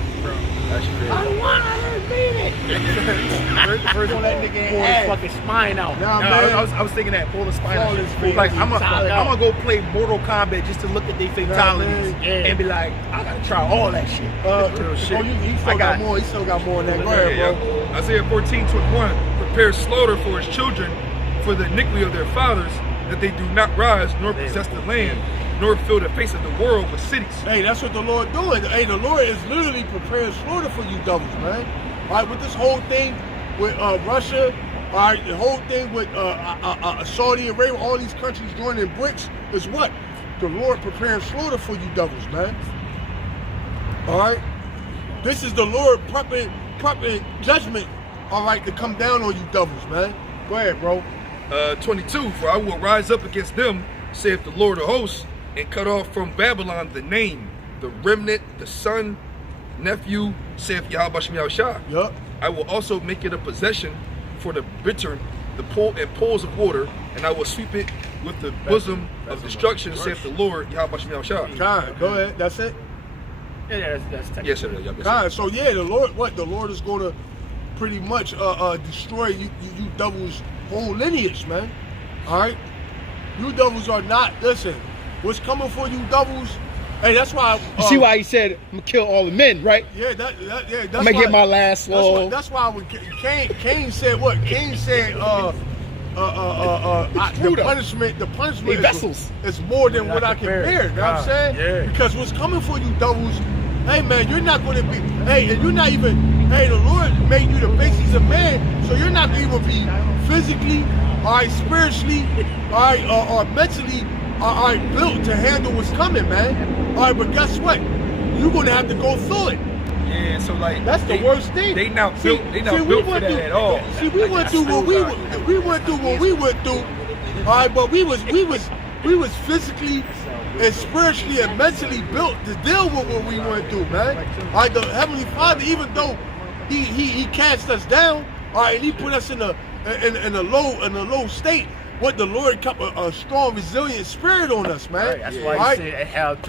That's crazy. I want to beat it. First on that nigga Pull in his ass. fucking spine out. Nah, No, man. I was thinking that. Pull the spine Pull out. his spine. Like I'm Solid gonna out. go play Mortal Kombat just to look at their fatalities man. Yeah. and be like, I gotta try all that shit. Real shit. He still I got got- more. He still got more than that. Go ahead, bro. Yeah. Isaiah 14:21 prepares slaughter for his children for the iniquity of their fathers, that they do not rise nor possess the land, nor fill the face of the world with cities. Hey, that's what the Lord doing. Hey, the Lord is literally preparing slaughter for you devils, man. All right, with this whole thing with Russia, all right, the whole thing with Saudi Arabia, all these countries joining BRICS is what? The Lord preparing slaughter for you devils, man. All right? This is the Lord prepping judgment, all right, to come down on you devils, man. Go ahead, bro. 22, for I will rise up against them, saith the Lord of hosts, and cut off from Babylon the name, the remnant, the son, nephew, saith Yahweh Shem Yahushua. Yup. I will also make it a possession for the bittern, the pool and pools of water, and I will sweep it with the bosom of destruction, saith the Lord Yahweh Shem Yahushua. Khan, go ahead. That's it. Yeah, that's technical. Yes, sir. Yes, sir. God, so yeah, the Lord, what? The Lord is going to pretty much destroy you devils' whole lineage, man. All right, you devils are not. Listen, what's coming for you devils? Hey, that's why. You see why he said, "I'm gonna kill all the men," right? Yeah, that's I'm gonna get my last That's little. that's why when Cain said what? Cain said, the punishment They vessels. is more than what I can bear. You know what I'm saying? Yeah. Because what's coming for you devils, hey man, you're not gonna be, hey, and you're not even, hey, the Lord made you the basis of man, so you're not gonna even be physically, all right, spiritually, all right, or mentally, all right, built to handle what's coming, man. All right, but guess what? You're gonna have to go through it. Yeah, so like That's the worst thing. They not built. They not we built for went that through- at all. See, we went through what we went through what we went through. All right, but we was physically and spiritually and mentally built to deal with what we went through, man. All right, the Heavenly Father, even though he cast us down, all right, and he put us in a low state. What the Lord kept a strong, resilient spirit on us, man. Right, that's why All he said have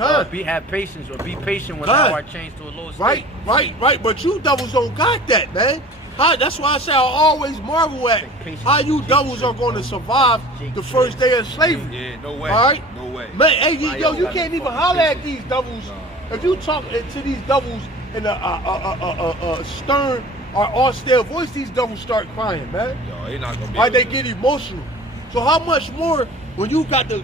patience or be patient when Con. thou art changed to a low state. Right. But you devils don't got that, man. That's why I say I always marvel at how you devils are going to survive the first day of slavery. Yeah, no way. All right? No way. Man, hey, yo, you can't even holler at these devils. If you talk to these devils in a stern or austere voice, these devils start crying, man. Yo, they not gonna be. Right, they able to- get emotional. So how much more when you got to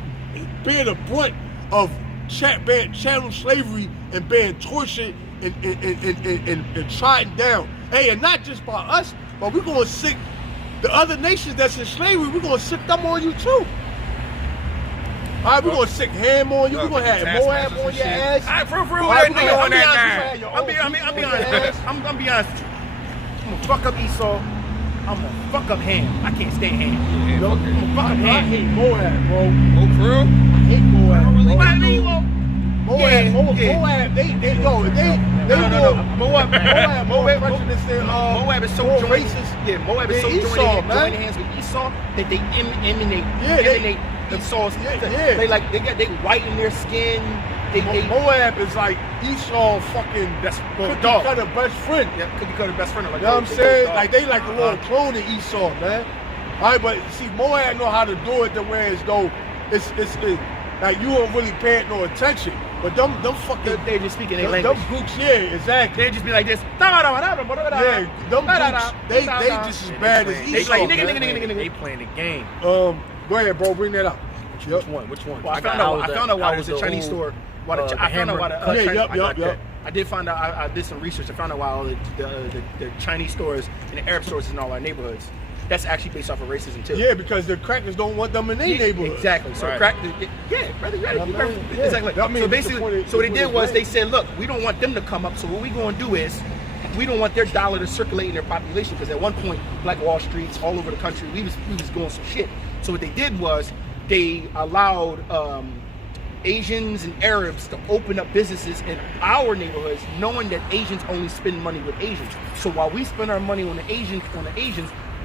bear the brunt of chattel slavery and being tortured and trodden down? Hey, and not just by us, but we're gonna sick the other nations that's in slavery. We're gonna sick them on you too. All right, we're gonna sick Ham on you. We're gonna have Moab on your ass. All right, for real, All right, that nigga on that I'm now. be honest with you. I'm gonna be honest with you. I'm gonna fuck up Esau. I'm gonna fuck up Ham. I can't stand Ham. Yeah, fuck it. Fuck up I Ham. hate Moab, bro. Oh, for real? I hate Moab, bro. But I mean, well, Moab, yeah. Moab, they no. Moab prejudice and Moab is so more joined. racist. Yeah, Moab is so than Esau, joined man. hands with Esau that they emanate they- Esau's. yeah. They whiten their skin. They Moab is like Esau fucking Best cookie dog. cutter best friend. yeah, cookie cutter best friend. Like, You know what I'm saying? Like they like a little Uh-huh. clone of Esau, man. All right, but see, Moab know how to do it the way as though it's like you don't really pay it no attention. But them fucking They're just speaking their them language. gooks, yeah, exactly. They just be like this. Yeah, them gooks, they just as bad as They Esau. like man. They playing the game. Go ahead, bro. Bring that up. Which one? Which one? Well, I found out why it was a Chinese store. I found out why the Yeah, Chinese- yup. I did find out. I did some research. I found out why all the Chinese stores and the Arab stores is in all our neighborhoods. That's actually based off of racism too. Yeah, because the crackers don't want them in their neighborhood. Exactly. So Right. crack. Yeah, brother. Yeah, I mean, yeah. Exactly. I mean, So it's basically, supported- so what they did was supported they said, look, we don't want them to come up. So what we going to do is, we don't want their dollar to circulate in their population because at one point, Black Wall Streets all over the country, we was going some shit. So what they did was they allowed Asians and Arabs to open up businesses in our neighborhoods, knowing that Asians only spend money with Asians. So while we spend our money on the Asians,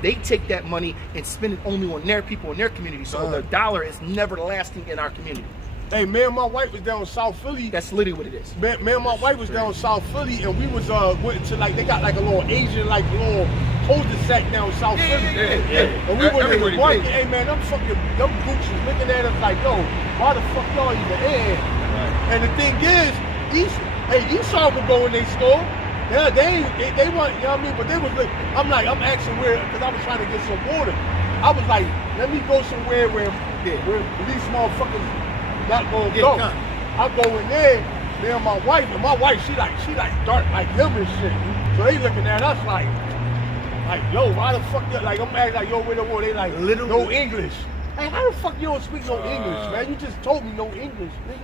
they take that money and spend it only on their people in their community. So the dollar is never lasting in our community. Hey, me and my wife was down in South Philly. That's literally what it is. Me and my wife was down in South Philly, and we was went to like they got like a little Asian like little cul-de-sac down in South Philly. And we went to the market. Hey man, them groups was looking at us like, yo, why the fuck y'all even in? And the thing is, Esau would go in their store. Yeah, they want, you know what I mean? But they was like, I'm asking where, because I was trying to get some water. I was like, let me go somewhere where these motherfuckers not gonna go. I go in there, me and my wife, she like dark like him and shit. So they looking at us like yo, why the fuck you, like I'm acting like yo, where the war? They like no English. Hey, how the fuck you don't speak no English, man? You just told me no English, nigga.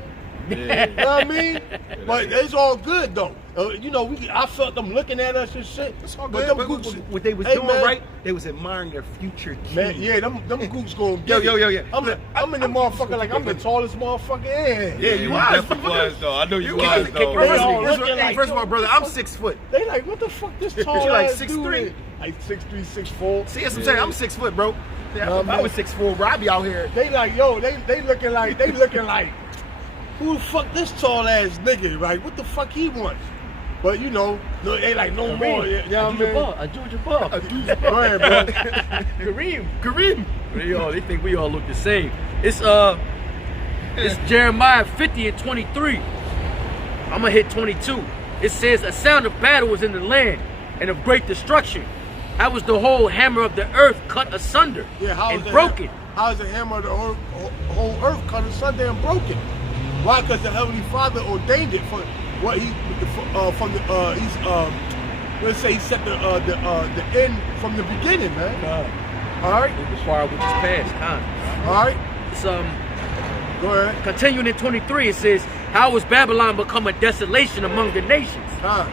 Yeah. You know what I mean? But it's all good though. You know, I felt them looking at us and shit. It's all But good. them But gooks, what they was hey, doing man, right, they was admiring their future king. Man, yeah, them gooks gonna get Yo. I'm in the motherfucker like I'm the tallest motherfucker in. Yeah, you are. definitely was though. I know you Hey, was though. First of all, brother, I'm 6 foot. They like, what the fuck this tall You like ass 6'3"? dude is? Like 6'3", 6'4". See, that's what I'm saying. I'm 6 foot, bro. Yeah, No, if I man. was 6'4", bro, I'd be out here. They like, yo, they looking like, who the fuck this tall ass nigga? Like, what the fuck he wants? But you know, no, it ain't like no more. You know what I mean? Abdul-Jabbar. Go ahead, bro. Kareem. They think we all look the same. It's Jeremiah 50 and 23. I'm gonna hit 22. It says, a sound of battle was in the land and of great destruction. How was the whole hammer of the earth cut asunder and broken? How is the hammer of the whole earth cut asunder and broken? Why? Because the Heavenly Father ordained it for what he let's say he set the end from the beginning, man. All right. As far as which is past, All right. It's Go ahead. continuing in 23. It says, how was Babylon become a desolation among the nations? I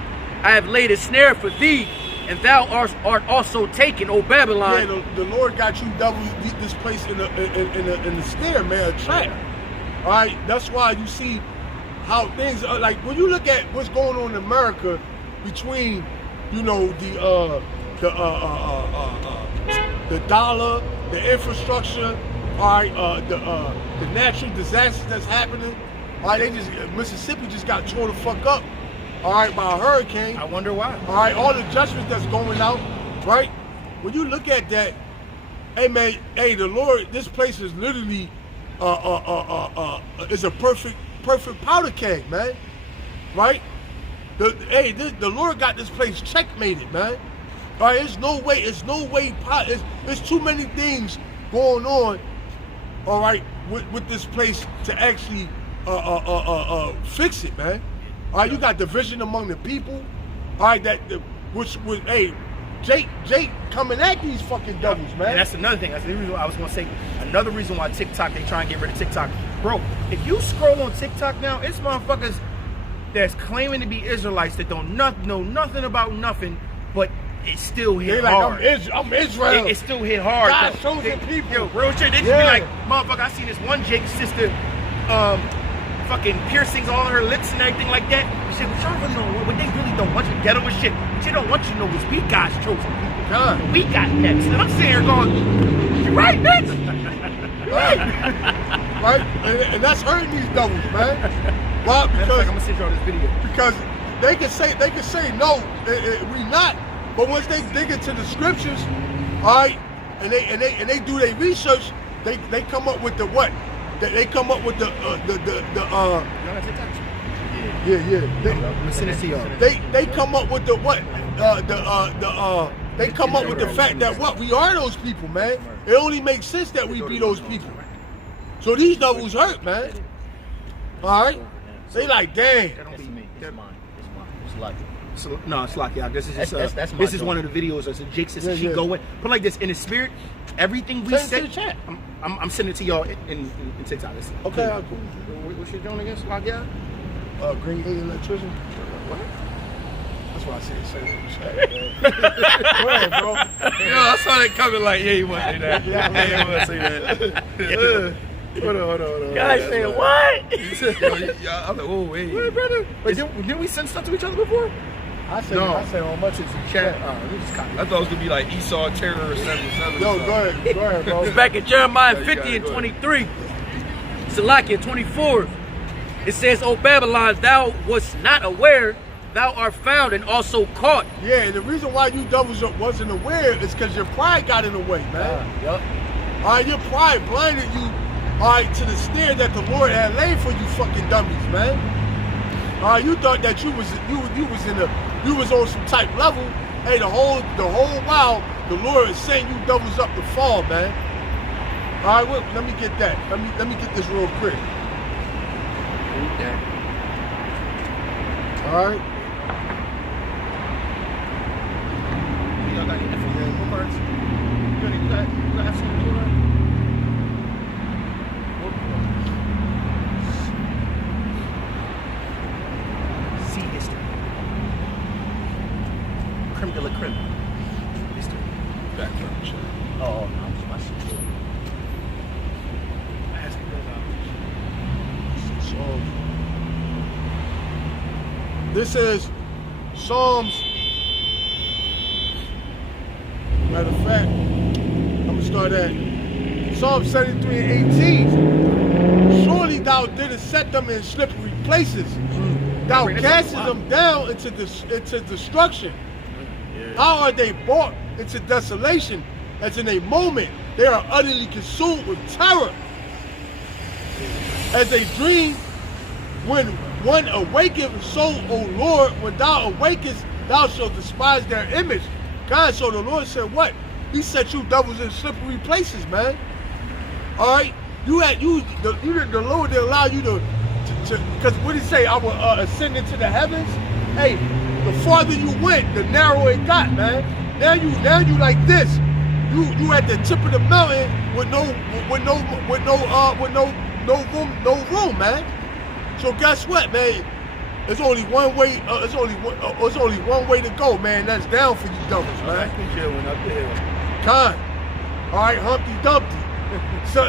have laid a snare for thee, and thou art also taken, O Babylon. Yeah, the Lord got you this place in the snare, man, a trap. All right, that's why you see how things are, like when you look at what's going on in America between, you know, the dollar, the infrastructure, all right, the natural disasters that's happening. All right, Mississippi just got torn the fuck up, all right, by a hurricane. I wonder why. All right, all the judgments that's going out, right? When you look at that, hey man, hey, the Lord, this place is literally is a perfect powder keg, man. Right? The Lord got this place checkmated, man. All right, it's no way, there's too many things going on, all right, with this place to actually fix it, man. All right, you got division among the people. All right, which was, hey, Jake coming at these fucking devils, man. And that's another thing. That's the reason I was gonna say. Another reason why TikTok, they try and get rid of TikTok, bro. If you scroll on TikTok now, it's motherfuckers that's claiming to be Israelites that don't know nothing about nothing, but it still hit like, hard. I'm Israel. It still hit hard. God chosen people. Yo, real shit. They just be like, motherfucker, I seen this one Jake's sister, fucking piercings all on her lips and everything like that. Shit, but y'all really don't want, what they really don't want you ghetto and shit. What you don't want you to know is we God's chosen people. God. We got next. And I'm sitting here going, you right, bitch. You right. Right? And that's hurting these devils, man. Why? Because I'm gonna send y'all this video. Because they can say no, we not. But once they dig into the scriptures, all right, and they do their research, they come up with the what? They come up with the yeah. I'm gonna send it to y'all. They come up with the what? They come up with the fact that what? We are those people, man. It only makes sense that we be those people. So these devils hurt, man. All right? They like, dang. That don't be me. It's mine. It's like No, it's like, yeah, this is just, that's my this is joint. one of the videos. It's a Jake says Yeah, she yeah. go in. Put like this, in the spirit, everything we Send it said. to the chat. I'm sending it to y'all in TikTok. Listen. Okay, cool. What's your doing against like, yeah? Green 8 electrician. What? That's why I said send it to the chat. Go ahead, bro. Yo, I saw that coming like, yeah, you want to say that. Yeah, you want to say that. Hold on. guys saying what? I was like, oh, wait. Wait, brother. Wait, didn't we send stuff to each other before? I say how much is the chat. We just copied. I thought it was going to be like Esau Terror or 7-7. Yo, go ahead, bro. It's back in Jeremiah Yeah, 50 and go ahead. 23. Salakia 24. It says, O Babylon, thou wast not aware, thou art found and also caught. Yeah, and the reason why you devils wasn't aware is because your pride got in the way, man. Yup. All right, your pride blinded you, all right, to the snare that the Lord had laid for you fucking dummies, man. All right, you thought that you was on some type level. Hey, the whole while the Lord is setting you devils up to fall, man. All right, wait, let me get that. Let me get this real quick. All right. Y'all got any what parts? You got have some See history. Creme de la creme. History. Background check. Oh, no, it's my shit. This is Psalms. Matter of fact, I'm gonna start at Psalm 73 and 18. Surely thou didst set them in slippery places. thou Bring this up. castest them down into destruction. How are they brought into desolation? As in a moment, they are utterly consumed with terror. As they dream, when one awaketh, so, O Lord, when thou awakest, thou shalt despise their image. God, so the Lord said what? He set you devils in slippery places, man. All right? The Lord didn't allow you to because what did he say? I will ascend into the heavens. Hey, the farther you went, the narrower it got, man. Now you like this. You at the tip of the mountain with no room, man. So guess what, man? There's only one way. It's only one way to go, man. That's down for you devils, man. Con. All right, Humpty Dumpty.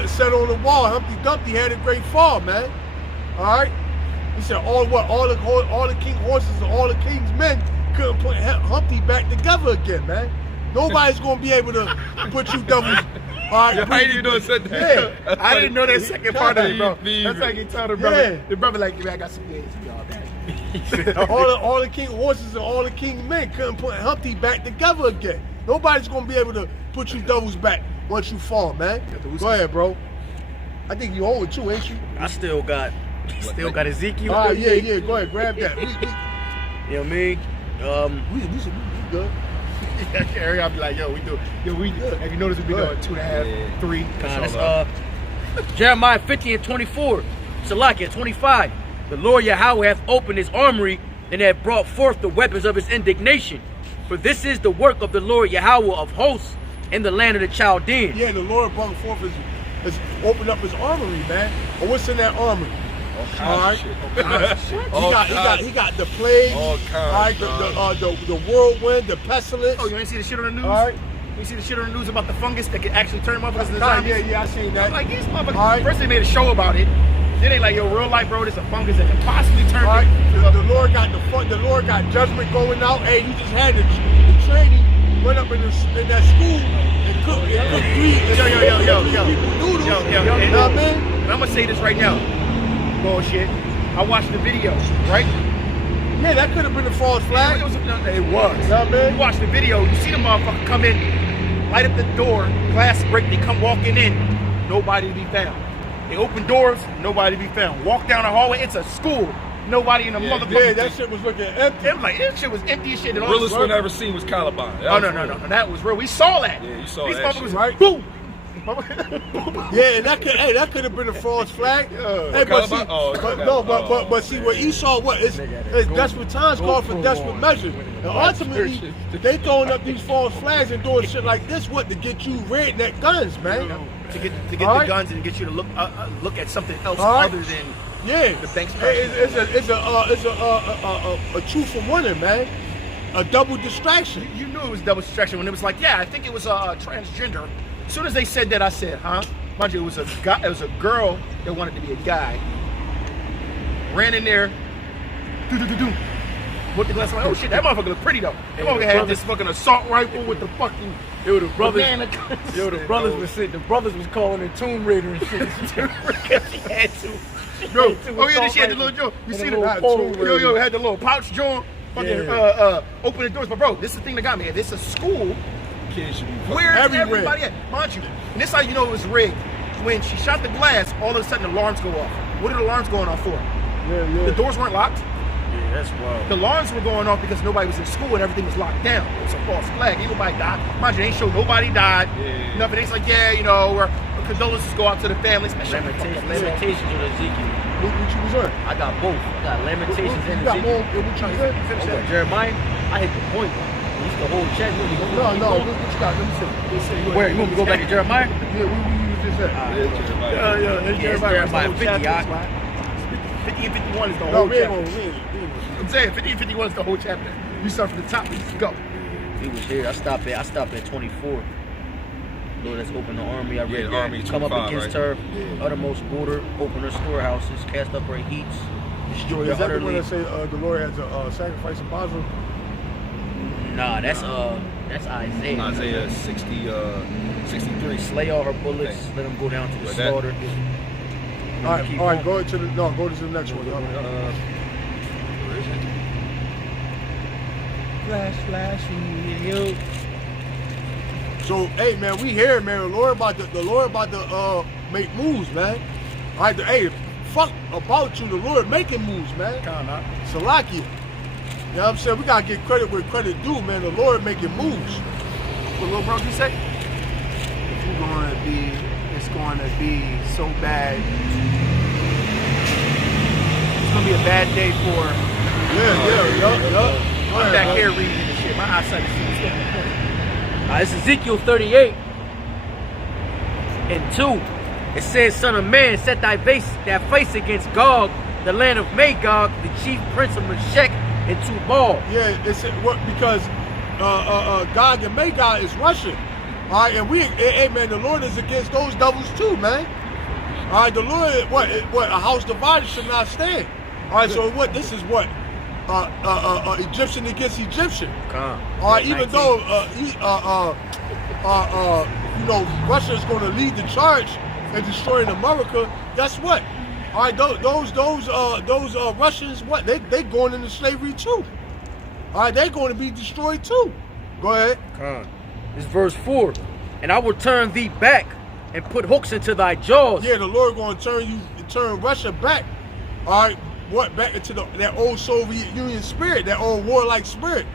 Set on the wall. Humpty Dumpty had a great fall, man. All right. He said all the king horses and all the king's men couldn't put Humpty back together again, man. Nobody's gonna be able to put you devils. All right, I didn't even know it said that. Yeah, I didn't know that second part of it, bro. Me That's either. like he told the brother. Yeah. The brother like, man, I got some games for y'all, man. all the king horses and all the king men couldn't put Humpty back together again. Nobody's gonna be able to put you devils back once you fall, man. Go ahead, bro. I think you hold it too, ain't you? I still got Ezekiel. All right, yeah. Go ahead, grab that. You know what I mean? We good. Harry, I'll be like, yo, we do. Have you noticed we've been going 2.5, 3? That's Jeremiah 50 and 24. Salakia 25. The Lord Yahweh hath opened his armory and hath brought forth the weapons of his indignation. For this is the work of the Lord Yahweh of hosts in the land of the Chaldeans. Yeah, the Lord brought forth his opened up his armory, man. Or what's in that armory? All right. He got the plague. All kinds, the whirlwind, the pestilence. Oh, you ain't see the shit on the news? All right. You see the shit on the news about the fungus that could actually turn motherfuckers into zombies? Yeah, I seen that. I'm like, these motherfuckers. All right. First they made a show about it. Then they like, yo, real life, bro, this a fungus that can possibly turn. All right. The Lord got judgment going out. Hey, you just had the training. Went up in that school and cooked meat. Yo. Noodles. Yo. You know what I mean? And I'm gonna say this right now. Bullshit. I watched the video, right? Yeah, that could have been a false flag. It was. You know what I mean? You watch the video, you see the motherfucker come in, light up the door, glass break, they come walking in, nobody to be found. They open doors, nobody to be found. Walk down the hallway, it's a school, nobody in the motherfucker. Yeah, that shit was looking empty. I'm like, this shit was empty as shit. The realest one I ever seen was Caliban. No, that was real. We saw that. Yeah, you saw These that motherfuckers, shit. Right? boom. Yeah, and that could have been a false flag. Hey, but see, but see, what Esau, it's desperate times call for desperate measures, and ultimately they throwing up these false flags and doing shit like this, to get you redneck guns, man. To get All the right. guns and get you to look at something else All right. other than Yeah, the banks. it's a two for one, man. A double distraction. You knew it was double distraction when it was like, yeah, I think it was transgender. As soon as they said that, I said, huh? Mind you, it was a guy. It was a girl that wanted to be a guy. Ran in there, put the glass. I'm like, oh shit, that motherfucker look pretty though. That motherfucker had this fucking assault rifle with the fucking. Yo, the brothers, banana guns. the brothers was calling it Tomb Raider and shit. She had to. Bro, oh yeah, she had the little joint. You see the yo, had the little pouch joint. Fucking open the doors. But bro, this is the thing that got me. This is a school. Kids should be Where's everywhere. everybody at? Mind you, and this is how you know it was rigged. When she shot the glass, all of a sudden alarms go off. What are the alarms going off for? Yeah. The doors weren't locked. Yeah, that's wild. The alarms were going off because nobody was in school and everything was locked down. It was a false flag. Ain't nobody died. Mind you, they ain't show nobody died. Yeah. Nothing. It's like, yeah, you know, our condolences go out to the families. Man, shut the fuck up. Lamentations with Ezekiel. What you was on? I got both. I got Lamentations and You got more? Ezekiel. What you said? Finish that. Jeremiah, I hit the point. You used to hold check. No. What you got? Let me see. Where? You want me to go back to Jeremiah? Yeah, what you just said? It's Jeremiah 50, 50 and 51 is the No, whole we ain't chapter. gonna. I'm saying 50 and 51 is the whole chapter. You start from the top, let's go. He was here. I stopped at 24. Lord has opened the army. I read the that. army, Come up 25, against right? her, uttermost border, open her storehouses, cast up her heaps, destroy Is her that the one utterly. that say the Lord has a sacrifice in Basra? Nah, that's Isaiah. Isaiah 63. Slay all her bullets, let them go down to the But that- slaughter. All right, go to the next one. Where is it? Flash, yo. So, hey man, we here, man. The Lord about to make moves, man. All right, hey, fuck about you. The Lord making moves, man. Salakia. You know what I'm saying? We gotta get credit where credit due, man. The Lord making moves. What little bro you say? It's going to be so bad. It's going to be a bad day for. Yeah. I'm back here reading this shit. My eyesight is still on the point. It's Ezekiel 38 and 2. It says, Son of man, set thy face against Gog, the land of Magog, the chief prince of Meshech and Tubal. Yeah, it's because Gog and Magog is Russian. All right, and hey man, the Lord is against those devils too, man. All right, the Lord, what a house divided should not stand. All right, so this is what Egyptian against Egyptian. All right, even though Russia is going to lead the charge in destroying America, guess what? All right, those Russians, what they going into slavery too. All right, they're going to be destroyed too. Go ahead. This is verse 4. And I will turn thee back and put hooks into thy jaws. Yeah, the Lord going to turn Russia back. All right, back into that old Soviet Union spirit, that old warlike spirit.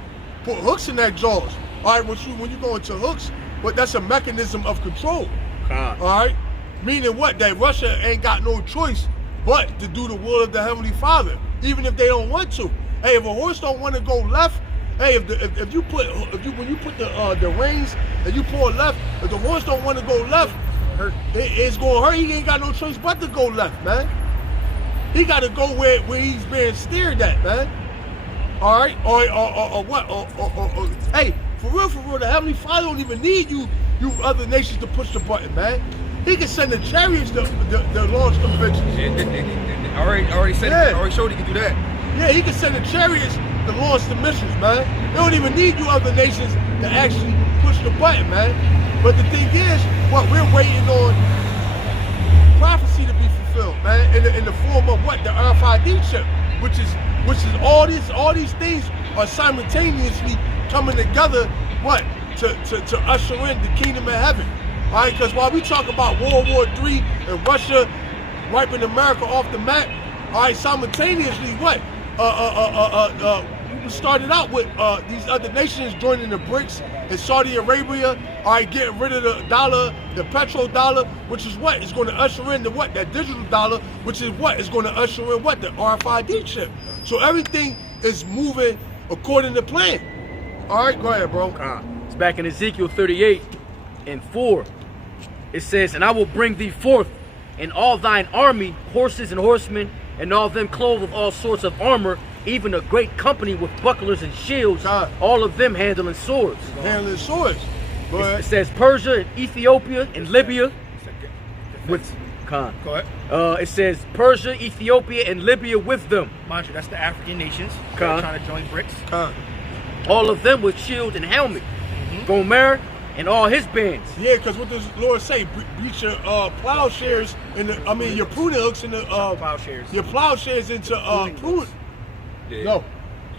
Put hooks in that jaws. All right, when you go into hooks, but that's a mechanism of control. All right, meaning what? That Russia ain't got no choice but to do the will of the Heavenly Father, even if they don't want to. Hey, if a horse don't want to go left, hey, when you put the reins and you pull left, if the horse don't want to go left, it's going to hurt. He ain't got no choice but to go left, man. He got to go where he's being steered at, man. All right, or what? Hey, for real, the Heavenly Father don't even need you other nations to push the button, man. He can send the chariots to launch conventions. Already said Yeah. it. Already showed he can do that. Yeah, he can send the chariots to launch the missiles, man. They don't even need you other nations to actually push the button, man. But the thing is, what we're waiting on prophecy to be fulfilled, man, in the form of what? The RFID chip, which is all these things are simultaneously coming together, what? To usher in the kingdom of heaven. All right, because while we talk about World War III and Russia wiping America off the map, all right, simultaneously, what? We started out with these other nations joining the BRICS and Saudi Arabia, all right, getting rid of the dollar, the petrodollar, which is what? It's going to usher in the what? That digital dollar, which is what? It's going to usher in what? The RFID chip. So everything is moving according to plan. All right, go ahead, bro. It's back in Ezekiel 38 and 4. It says, And I will bring thee forth in all thine army, horses and horsemen, and all them clothed with all sorts of armor, even a great company with bucklers and shields, all of them handling swords. Handling swords. Go ahead. It says Persia and Ethiopia and Libya. With Go ahead. it says Persia, Ethiopia, and Libya with them. Mind you, that's the African nations that are trying to join BRICS. All of them with shield and helmet. Gomer and all his bands. Yeah, because what does the Lord say? Beat your plowshares your pruning hooks in the Plowshares. your plowshares into pruning. Yeah. No,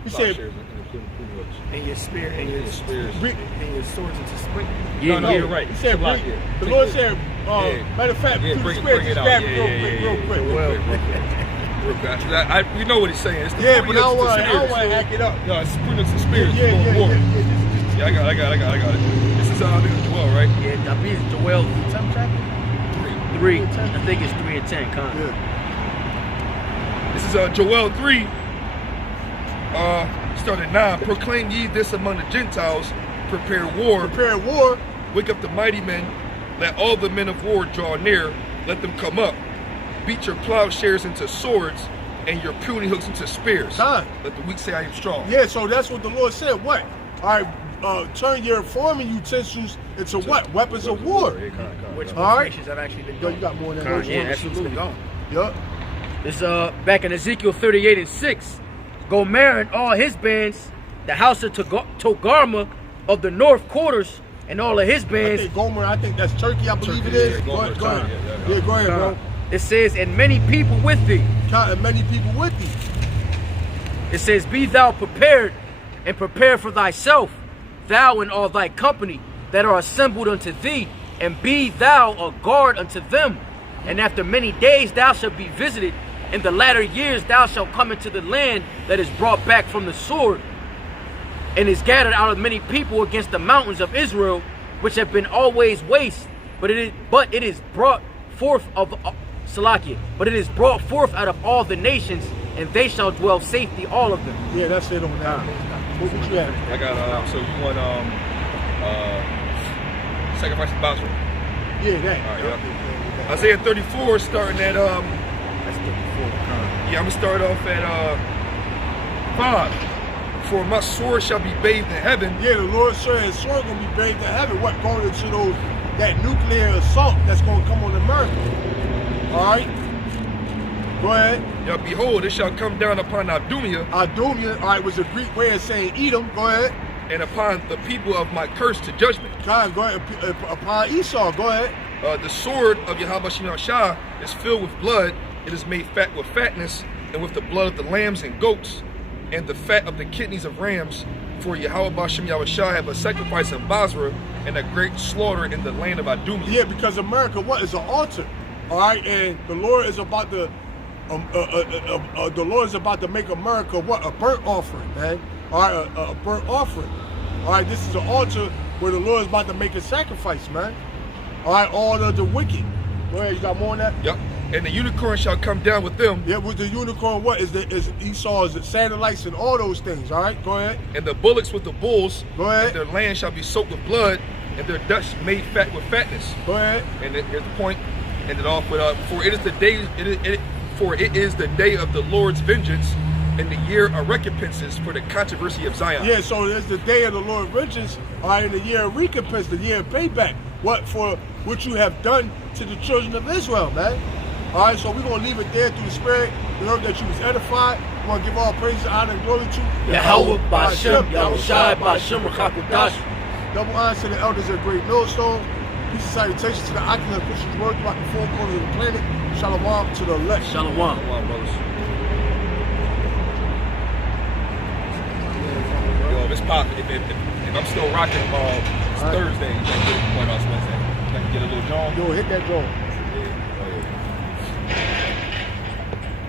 he said Plowshares and the pruning hooks. And your spear and your spears. and your swords into spring. Yeah, No, you're right. He said Block bring, it. the Take Lord it. said matter of fact, Yeah, through bring the it spirit, out. just grab it Yeah, real quick. Real quick. We know what he's saying. It's the Yeah, but pruning I don't hooks and want spears. to hack it up. No, it's pruning hooks and spears. Yeah. War. Just- Yeah, I got it. This is I think it's Joel, right? Yeah, I believe it's Joel 3. I think it's 3 and 10. Con. Yeah. This is Joel 3. Start at 9. Proclaim ye this among the Gentiles. Prepare war. Prepare war. Wake up the mighty men. Let all the men of war draw near. Let them come up. Beat your plowshares into swords and your pruning hooks into spears. Con. Let the weak say I am strong. Yeah, so that's what the Lord said. What? All right, turn your farming utensils into what? Weapons of war. Which All right. nations have actually been Yo, doing. you got more than Con, those yeah, ones. absolutely. Yup. This back in Ezekiel 38 and 6. Gomer and all his bands, the house of Togarmah of the north quarters, and all of his I bands. think Gomer, I think that's Turkey, I believe it is. Yeah, Go Gomer, ahead. yeah. Go ahead, bro. It says, and many people with thee. And many people with thee. It says, be thou prepared, and prepare for thyself, thou and all thy company that are assembled unto thee, and be thou a guard unto them. And after many days thou shalt be visited. In the latter years thou shalt come into the land that is brought back from the sword, and is gathered out of many people against the mountains of Israel, which have been always waste. But it is brought forth of Salakia. But it is brought forth out of all the nations, and they shall dwell safety, all of them. Yeah, that's it on that. What would you have? I got so you want sacrifice of Basra. Yeah, that. All right, yeah. Isaiah 34, starting at That's 34. yeah, I'm gonna start off at 5. For my sword shall be bathed in heaven. Yeah, the Lord said his sword gonna be bathed in heaven. What, going into that nuclear assault that's gonna come on America. Alright? Go ahead. Yeah, behold, it shall come down upon Adumia Adumia, alright, was a Greek way of saying Edom. Go ahead. and upon the people of my curse to judgment. God, go ahead. Upon Esau, go ahead. The sword of Yahweh Shem Shah is filled with blood. It is made fat with fatness, and with the blood of the lambs and goats, and the fat of the kidneys of rams. For Yahweh Shem Shah have a sacrifice in Basra, and a great slaughter in the land of Adumia. Yeah, because America, what, is an altar. Alright, and the Lord is about to the Lord is about to make America what? A burnt offering, man. Alright, a burnt offering. Alright, this is an altar where the Lord is about to make a sacrifice, man. Alright, all of the wicked. Go ahead, you got more on that? Yep. And the unicorn shall come down with them, Yeah, with the unicorn, what is Esau's satellites and all those things. Alright, go ahead. and the bullocks with the bulls. Go ahead. And their land shall be soaked with blood, and their dust made fat with fatness. Go ahead. And here's the point. Ended off with for it is the day for it is the day of the Lord's vengeance, and the year of recompenses for the controversy of Zion. Yeah, so it's the day of the Lord vengeance, alright, in the year of recompense, the year of payback. What for what you have done to the children of Israel, man. Alright, so we're gonna leave it there through the Spirit. We hope that you was edified. We want to give all praise, honor, and glory to Yahweh Bashem, Yahushai Bashem, Rakakudash. Double honors to the elders of Great Millstone. Peace and salutations to the ocular Christians world throughout the four corners of the planet. Shalom to the elect. Shalom. Come on, brothers. Yo, if it's pop, if I'm still rocking it's Thursday, you can get a point on Wednesday. I can get a little John. Yo, hit that drum.